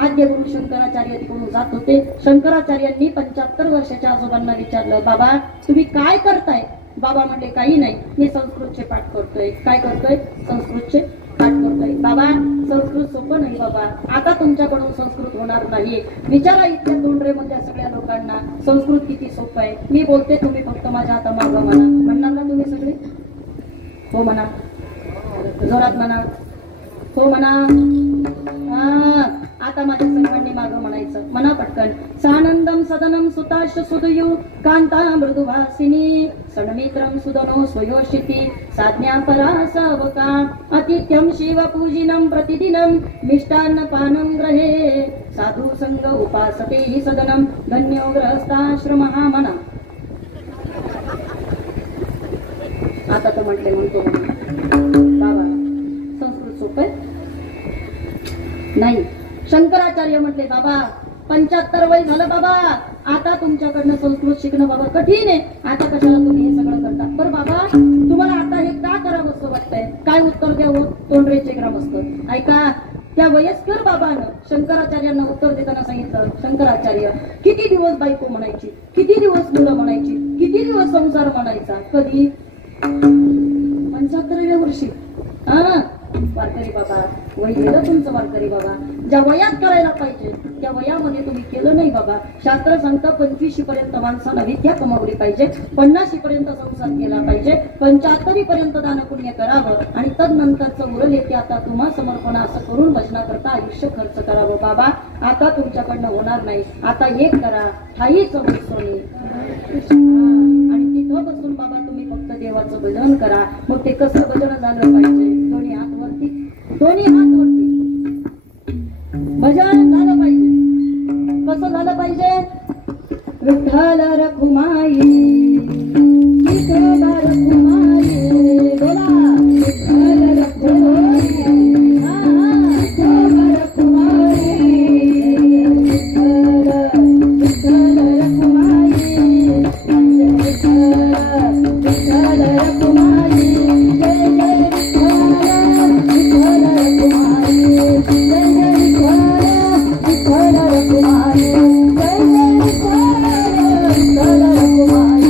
आद्य गुरु शंकराचार्य तिकडून जात होते. शंकराचार्यांनी 75 वर्षाच्या आजोबांना विचारलं, बाबा तुम्ही काय करताय? बाबा म्हणले काही नाही, मी संस्कृतचे पाठ करतोय. काय करतोय? संस्कृतचे पाठ करतोय. बाबा संस्कृत सोपं नाही बाबा, आता तुमच्याकडून संस्कृत होणार नाही. विचारा इथल्या तोंडरेमधल्या सगळ्या लोकांना संस्कृत किती सोपं आहे. मी बोलते, तुम्ही फक्त माझ्या आता मागं म्हणा. म्हणणार ना तुम्ही सगळे? हो म्हणा, जोरात म्हणा. हो म्हणा. आता माझ्या सर्वांनी मागं म्हणायचं. म्हणा पटकन. सानंदम सदनम सुताश सुदयू कांता मृदुभासिनी सणमित्रम सुदनो स्वयोषिती साज्ञा परासवका अतिथ्यम शिवपूजिनं प्रतिदिनं मिष्टान्न पानं ग्रहे साधु संग उपासते हि सदनं धन्यो गृहस्थाश्रमः म्हणा. आता तर म्हटले म्हणतो बाबा संस्कृत सोपं नाही. शंकराचार्य म्हटले, बाबा 75 वय झालं बाबा, आता तुमच्याकडनं संस्कृत शिकणं बाबा कठीण आहे. आता कशाला तुम्ही हे सगळं करता? बरं बाबा तुम्हाला आता हे का करावं असं वाटतंय? काय उत्तर द्यावं? तोंडरेचे ग्रामस्थ ऐका. त्या वयस्कर बाबानं शंकराचार्यांना उत्तर देताना सांगितलं, शंकराचार्य किती दिवस बायको म्हणायची, किती दिवस मुलं म्हणायची, किती दिवस संसार म्हणायचा? कधी? 75व्या वर्षी. वारकरी बाबा वय गेलं तुमचं. वारकरी बाबा ज्या वयात करायला पाहिजे त्या वयामध्ये तुम्ही केलं नाही बाबा. शास्त्र सांगतं 25 पर्यंत माणसाला विद्या कमावली पाहिजे, 50 पर्यंत संसार केला पाहिजे, 75 पर्यंत दान पुण्य करावं आणि तदनंतरचं उरले ते आता तुम्हा समर्पण असं करून भजनाकरता आयुष्य खर्च करावं. बाबा आता तुमच्याकडनं होणार नाही. आता एक करा, ठाई सोनी आणि तिथं बसून बाबा तुम्ही फक्त देवाचं भजन करा. मग ते कसं भजन झालं पाहिजे? दोन्ही हात वरती, दोन्ही हात वरती भजन झालं पाहिजे. कसं झालं पाहिजे? विठ्ठल रखुमाई विठ्ठल रखुमाई बोला. विठ्ठल रखुमाई विठ्ठल रखुमाई विठ्ठल रखुमाई विठ्ठल रखुमाई जय जय विठ्ठल रखुमाई जय जय विठ्ठल रखुमाई जय जय विठ्ठल रखुमाई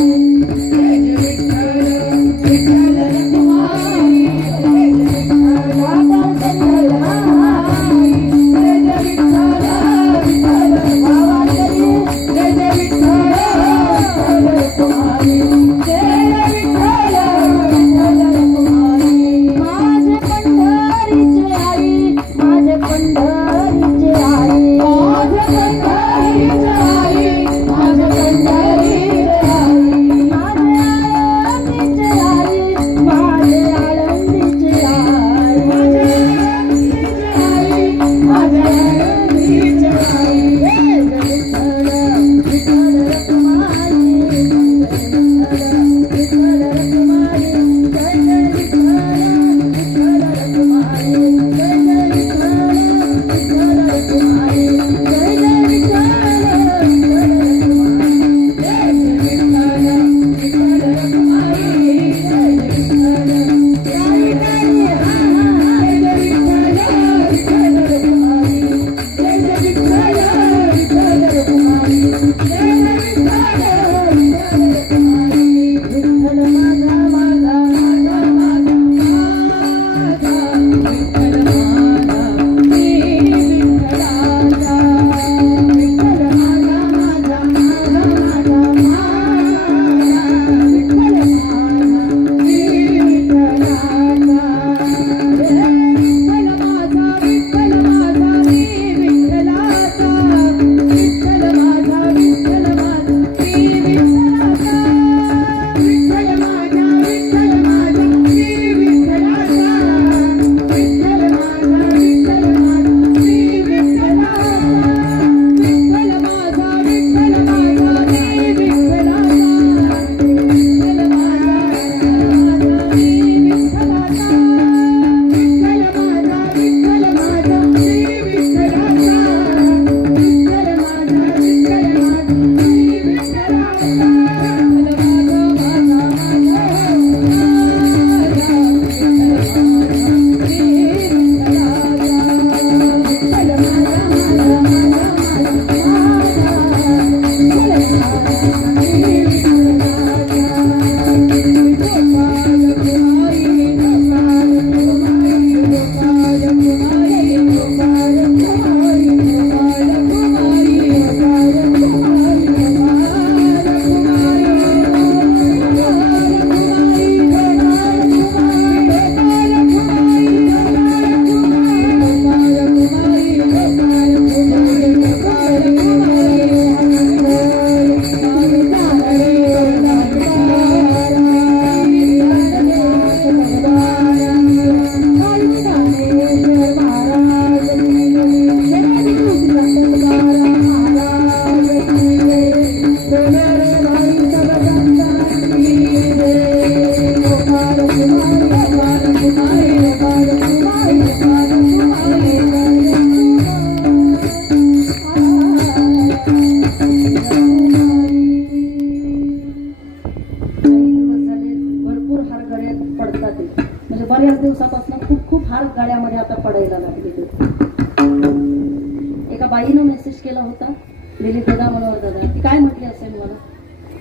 दिलीप दादा मनोहर दादा ती काय म्हटली असेल मला.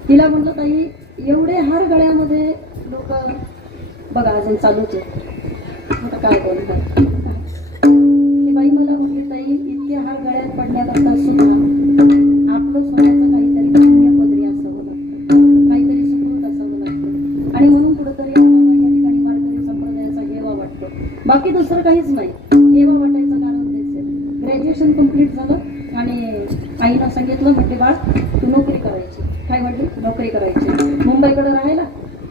तिला म्हटलं ताई एवढे हार गळ्यामध्ये लोक बघा अजून चालूच आहे. आता काय बोलतात ती बाई मला म्हटली ताई इतके हार गळ्यात पडण्याकरता सुद्धा आपलं सोन्याचं काहीतरी पुण्य पदरी असावं लागतं, काहीतरी सुकृत असावं लागतं. आणि म्हणून कुठंतरी आम्हाला या ठिकाणी वारकरी संप्रदायाचा हेवा वाटतो. बाकी दुसरं काहीच नाही. हेवा वाटायचं कारण तेच आहे. ग्रॅज्युएशन कम्प्लीट झालं आणि आईनं सांगितलं म्हटले बाळ तू नोकरी करायची. काय म्हटली नोकरी करायची. मुंबईकडे राहायला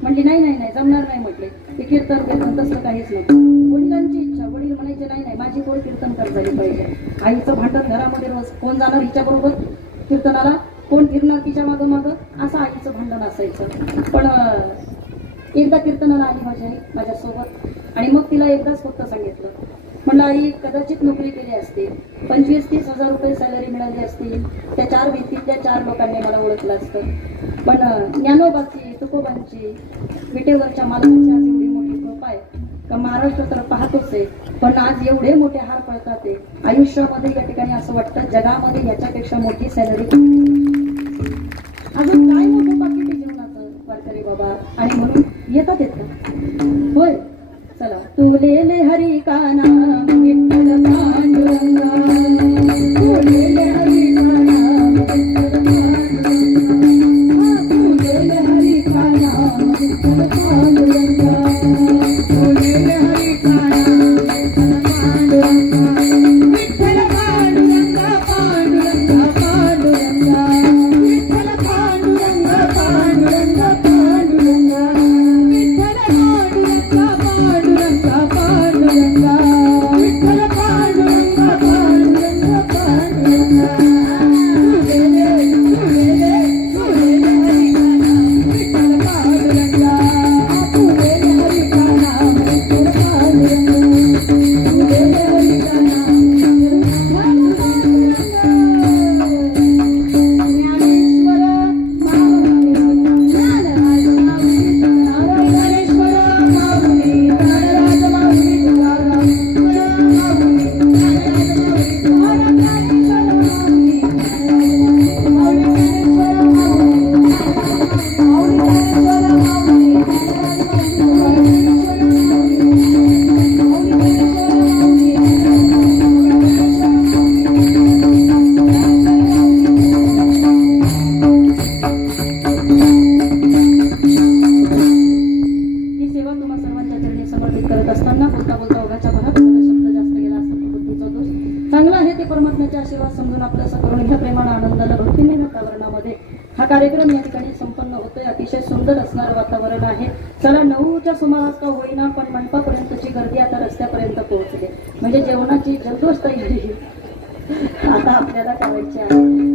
म्हटली नाही नाही नाही जमणार नाही म्हटले. ते कीर्तन कीर्तन तसं काहीच नव्हतं. वडिलांची इच्छा. वडील म्हणायचे नाही नाही माझी पोर कीर्तनकार झाली पाहिजे. आईचं भांडण घरामध्ये रोज कोण जाणार हिच्याबरोबर कीर्तनाला, कोण फिरणार तिच्या मागं मागं असं आईचं भांडण असायचं. पण एकदा कीर्तनाला आली माझी आई माझ्यासोबत आणि मग तिला एकदाच फक्त सांगितलं म्हणलं आई कदाचित नोकरी केली असती 25-30 हजार रुपये सॅलरी मिळाली असती, त्या 4 भिंतीतल्या 4 लोकांनी मला ओळखलं असतं. पण ज्ञानोबाची तुकोबांची विटेवरच्या मालकांची आज एवढी मोठी कृपा आहे का महाराष्ट्र तर पाहतोच आहे. पण आज एवढे मोठे हार पडतात ते आयुष्यामध्ये या ठिकाणी असं वाटतं जगामध्ये याच्यापेक्षा मोठी सॅलरी अजून काय मोठं पाकिट आहे जीवनाचं वारकरी बाबा. आणि म्हणून येतात होय. चला तुलेले हरी का नाम विठ्ठल पांडुरंगा, तुलेले हरी का नाम विठ्ठल पांडुरंगा, तुलेले हरी का नाम विठ्ठल पांडुरंगा, तुलेले हरी का नाम विठ्ठल पांडुरंगा, विठ्ठल पांडुरंगा पांडुरंगा पांडुरंगा, विठ्ठल पांडुरंगा पांडुरंगा पांडुरंगा, विठ्ठल पांडुरंगा पांडुरंगा पांडुरंगा, विठ्ठल पांडुरंगा पांडुरंगा पांडुरंगा, तुलेले तुलेले तुलेले हरी का नाम विठ्ठल पांडुरंगा, तुलेले हरी का नाम विठ्ठल पांडुरंगा, तुलेले हरी का नाम विठ्ठल पांडुरंगा. ज्ञानेश्वर माऊली ज्ञानराज माऊली तुकाराम, ज्ञानेश्वर माऊली ज्ञानराज माऊली तुकाराम, माऊली ज्ञानराज माऊली तुकाराम, ज्ञानेश्वर माऊली ज्ञानराज माऊली, ज्ञानेश्वर माऊली ज्ञानराज माऊली, ज्ञानेश्वर ही सेवा तुम्हा सर्वांच्या चरणी समर्पित करत असताना बोलता बोलता ओघाच्या भरात माझा शब्द जास्त गेला असता तो बुद्धीचा दोष. चांगला आहे ते परमात्म्याचे आशीर्वाद समजून आपल्याला करून घ्या प्रेमानं आनंदाला भक्तिमय वातावरणामध्ये हा कार्यक्रम या ठिकाणी संपन्न होतोय. अतिशय सुंदर असणारं वातावरण आहे. चला 9च्या सुमारास का होईना पण मंडपापर्यंतची गर्दी आता रस्त्यापर्यंत पोहोचली. म्हणजे जेवणाची जल्लोष तयारी आता आपल्याला करायची आहे.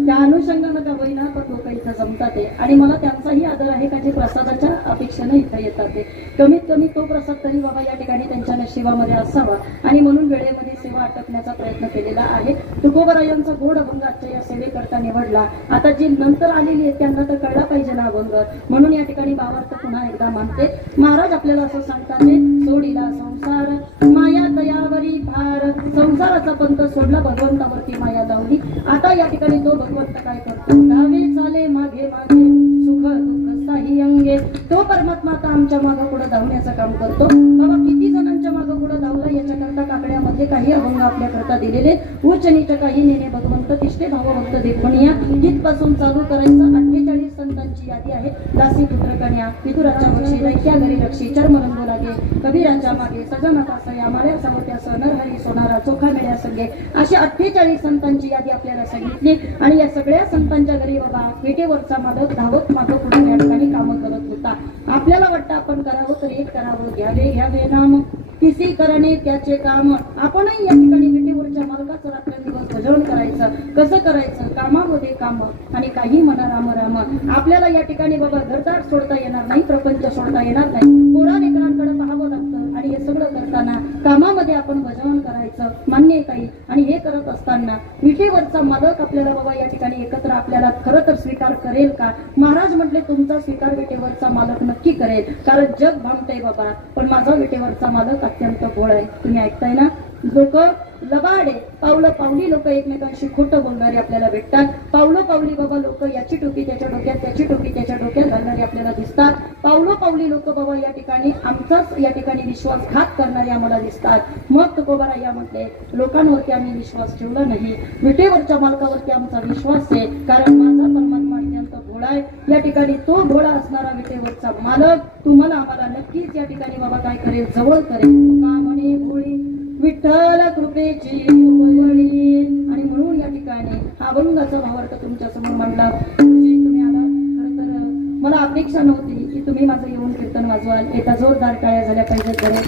त्या अनुषंगानं का होईना पण लोक इथं जमतात आहे आणि मला त्यांचाही आदर आहे का जे प्रसादाच्या अपेक्षेनं इथं येतात ते. कमीत कमी तो प्रसाद तरी बाबा या ठिकाणी त्यांच्या नशिबामध्ये असावा आणि म्हणून वेळेमध्ये सेवा आटपण्याचा प्रयत्न केलेला आहे. तुकोबरायांचा गोड अभंग आजच्या या सेवेकरता निवडला. आता जी नंतर आलेली आहेत त्यांना तर कळला पाहिजे ना अभंग, म्हणून या ठिकाणी भावार्थ पुन्हा एकदा मानते. महाराज आपल्याला असं सांगतात सोडीला संसार माया दयावरी फार, संसाराचा पंथ सोडला भगवंतावरती माया लावली. आता या ठिकाणी तो भगवंत काय करतो धावे चाले मागे मागे सुख दुःख साही अंगे. तो परमात्मा आता आमच्या मागं पुढे धावण्याचं काम करतो. बाबा किती जणांच्या मागं पुढे धावला याच्याकरता काकड्यामध्ये काही अभंग आपल्याकरता दिलेले. उच्च नीच काही नेणे भगवंत तिष्ठे भावभक्त देखुनिया. जिथपासून चालू करायचं 48 संतांची यादी आहे. दासी पुत्र कन्या पितुराच्या बक्षी दैत्या घरी रक्षी चर्मरंगो लागे कबीरांच्या मागे सजनता सया माळ्या सावत्यास नरहरी सोनारा चोखा मिळ्या संगे अशी 48 संतांची यादी आपल्याला सांगितली. आणि या सगळ्या संतांच्या घरी बाबा पेटेवरचा मालक धावत मागं पुढे या ठिकाणी कामं करत होता. आपल्याला वाटतं आपण करावं तर एक करावं घ्यावे घ्यावे नाम किसी करणे त्याचे काम. आपणही या ठिकाणी पेटेवरच्या मालकाचं रात्रंदिवस भजन करायचं. कसं करायचं कामामध्ये काम आणि काही म्हणा राम राम. आपल्याला या ठिकाणी बाबा घरदार सोडता येणार नाही, प्रपंच सोडता येणार नाही. पोरा लेकरांकडे पाहावं लागतं आणि हे सगळं करताना कामामध्ये आपण भजन करायचं मान्य आहे काही. आणि हे करत असताना विटेवरचा मालक आपल्याला बाबा या ठिकाणी एकत्र आपल्याला खरं तर स्वीकार करेल का. महाराज म्हटले तुमचा स्वीकार विटेवरचा मालक नक्की करेल, कारण जग भामतय बाबा पण माझा विटेवरचा मालक अत्यंत गोड आहे. तुम्ही ऐकताय ना लोक लबाडे पावलं पावली लोक एकमेकांशी खोटं बोलणारी आपल्याला भेटतात. पावलं पावली बाबा लोक याची टोपी त्याच्या डोक्यात, त्याची टोपी त्याच्या डोक्यात घालणारी आपल्याला दिसतात. पावलं पावली लोक बाबा या ठिकाणी आमचाच या ठिकाणी विश्वासघात करणारे आम्हाला दिसतात. मग तुकोबाराया म्हटले, लोकांवरती आम्ही विश्वास ठेवला नाही, विटेवरच्या मालकावरती आमचा विश्वास आहे, कारण माझा परमात्मा अत्यंत भोळा आहे. या ठिकाणी तो भोळा असणारा विटेवरचा मालक तुम्हाला आम्हाला नक्कीच या ठिकाणी बाबा काय करेल, जवळ करेल. का म्हणे भोळी विठ्ठल कृपेची उपवळी. आणि म्हणून या ठिकाणी हा अभंगाचा भावार्थ तुमच्या समोर मांडला. तुम्ही आला, खरं तर मला अपेक्षा नव्हती की तुम्ही माझं येऊन कीर्तन वाजवाल. एका जोरदार टाळ्या झाल्या पाहिजेत बरे.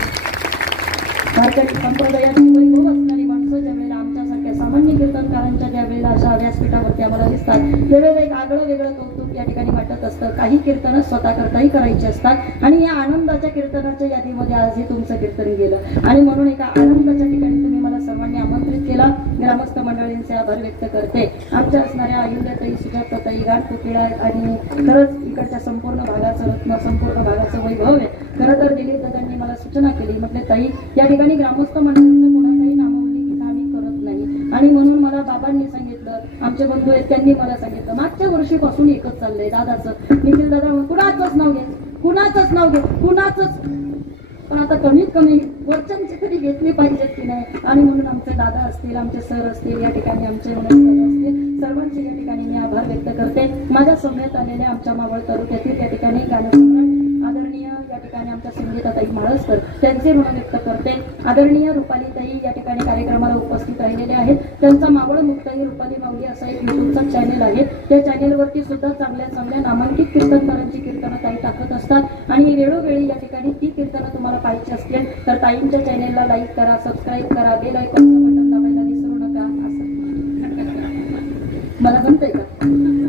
भारतीय संप्रदायाची वैभव असणारी माणसं ज्या वेळेला आमच्यासारख्या सामान्य कीर्तनकारांच्या ज्या वेळेला अशा व्यासपीठावरती आम्हाला दिसतात, त्यावेळेला एक आगळं वेगळं कौतुक या ठिकाणी वाटत असतं. काही कीर्तनं स्वतः करताही करायची असतात आणि या आनंदाच्या कीर्तनाच्या यादीमध्ये आजही तुमचं कीर्तन गेलं. आणि म्हणून एका आनंदाच्या ठिकाणी तुम्ही मला सर्वांनी आमंत्रित केला. ग्रामस्थ मंडळींचे आभार व्यक्त करते. आमच्या असणाऱ्या अहिल्याताई, सुजाताताई, गाणकोकिळा आणि खरंच इकडच्या संपूर्ण भागाचं रत्न, संपूर्ण भागाचं वैभव आहे. खरं तर दिलीप दादांनी मला सूचना केली, म्हटले ताई या ठिकाणी ग्रामस्थ मंडळींचं कोणाचाही नामावली इथं आम्ही करत नाही. आणि म्हणून मला बाबांनी सांगितलं, आमचे बंधू आहेत त्यांनी मला सांगितलं, मागच्या वर्षीपासून एकच चाललंय दादाचं. निखिल दादा कुणाचंच नाव घे, कुणाचंच नाव घे, कुणाचंच. पण आता कमीत कमी वरच्यांची तरी घेतली पाहिजेत की नाही. आणि म्हणून आमचे दादा असतील, आमचे सर असतील, या ठिकाणी आमचे असतील, सर्वांचे या ठिकाणी मी आभार व्यक्त करते. माझ्या समवेत आलेल्या आमच्या मावळ तालुक्यातील या ठिकाणी गाणसम्राट आदरणीय या ठिकाणी आमच्या संगीताताई माळसकर त्यांचे ऋण व्यक्त करते. आदरणीय रुपालीताई या ठिकाणी कार्यक्रमाला उपस्थित राहिलेले आहेत. त्यांचा मावळ मुक्ताई रुपाली माऊली असा एक युट्यूबचा चॅनेल आहे. त्या चॅनेलवरती सुद्धा चांगल्या चांगल्या नामांकित कीर्तनकारांची कीर्तनं ताई टाकत असतात. आणि वेळोवेळी या ठिकाणी ती कीर्तनं तुम्हाला पाहिजे असतील तर ताईंच्या चॅनेलला लाईक करा, सबस्क्राईब करा, बेल आयकॉनचं बटन दाबायला विसरू नका. असं मला जमतंय का?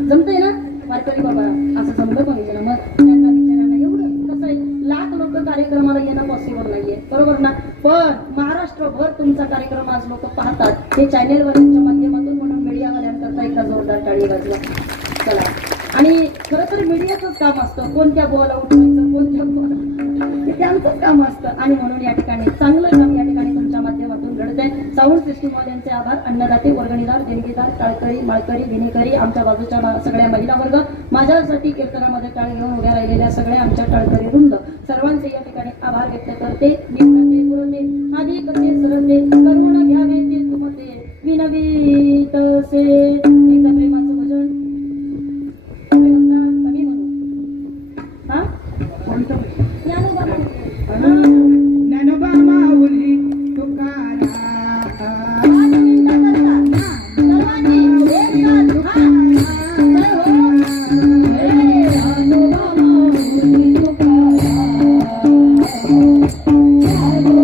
जमतंय ना वारकरी बाबा? असं जमलं पाहिजे ना. मग त्यांना विचारायला एवढं कसं आहे, लाख लोक कार्यक्रमाला येणं पॉसिबल नाहीये, बरोबर ना? पण महाराष्ट्रभर तुमचा कार्यक्रम आज लोक पाहतात हे चॅनेलवरच्या माध्यमातून. म्हणून मीडियावाल्यांकरता एकदा जोरदार टाळी वाजवा. चला. आणि खरं तर मीडियाचंच काम असतं, कोणत्या बोला उठवायचं, कोणत्या बोला, हे त्यांचंच काम असतं. आणि म्हणून या ठिकाणी चांगलं काम या ठिकाणी तुमच्या माध्यमातून घडतंय. साऊंड सिस्टीमवाल्यांचे आभार, अन्नदाते, वर्गणीदार, देणगीदार, टाळकरी, माळकरी, विणेकरी, आमच्या बाजूच्या सगळ्या महिला वर्ग, माझ्यासाठी कीर्तनामध्ये टाळ घेऊन उभ्या राहिलेल्या सगळ्या आमच्या टाळकरी वृंद, सर्वांचे या ठिकाणी आभार व्यक्त करते. निवडते, पुरते, आधी करते, सरते, करुण घ्यावे ते तुमते, विनवीतसे. एकदा प्रेमाचं भजन कमी म्हणू. हा ज्ञानोबा माऊली तुकाराम. Oh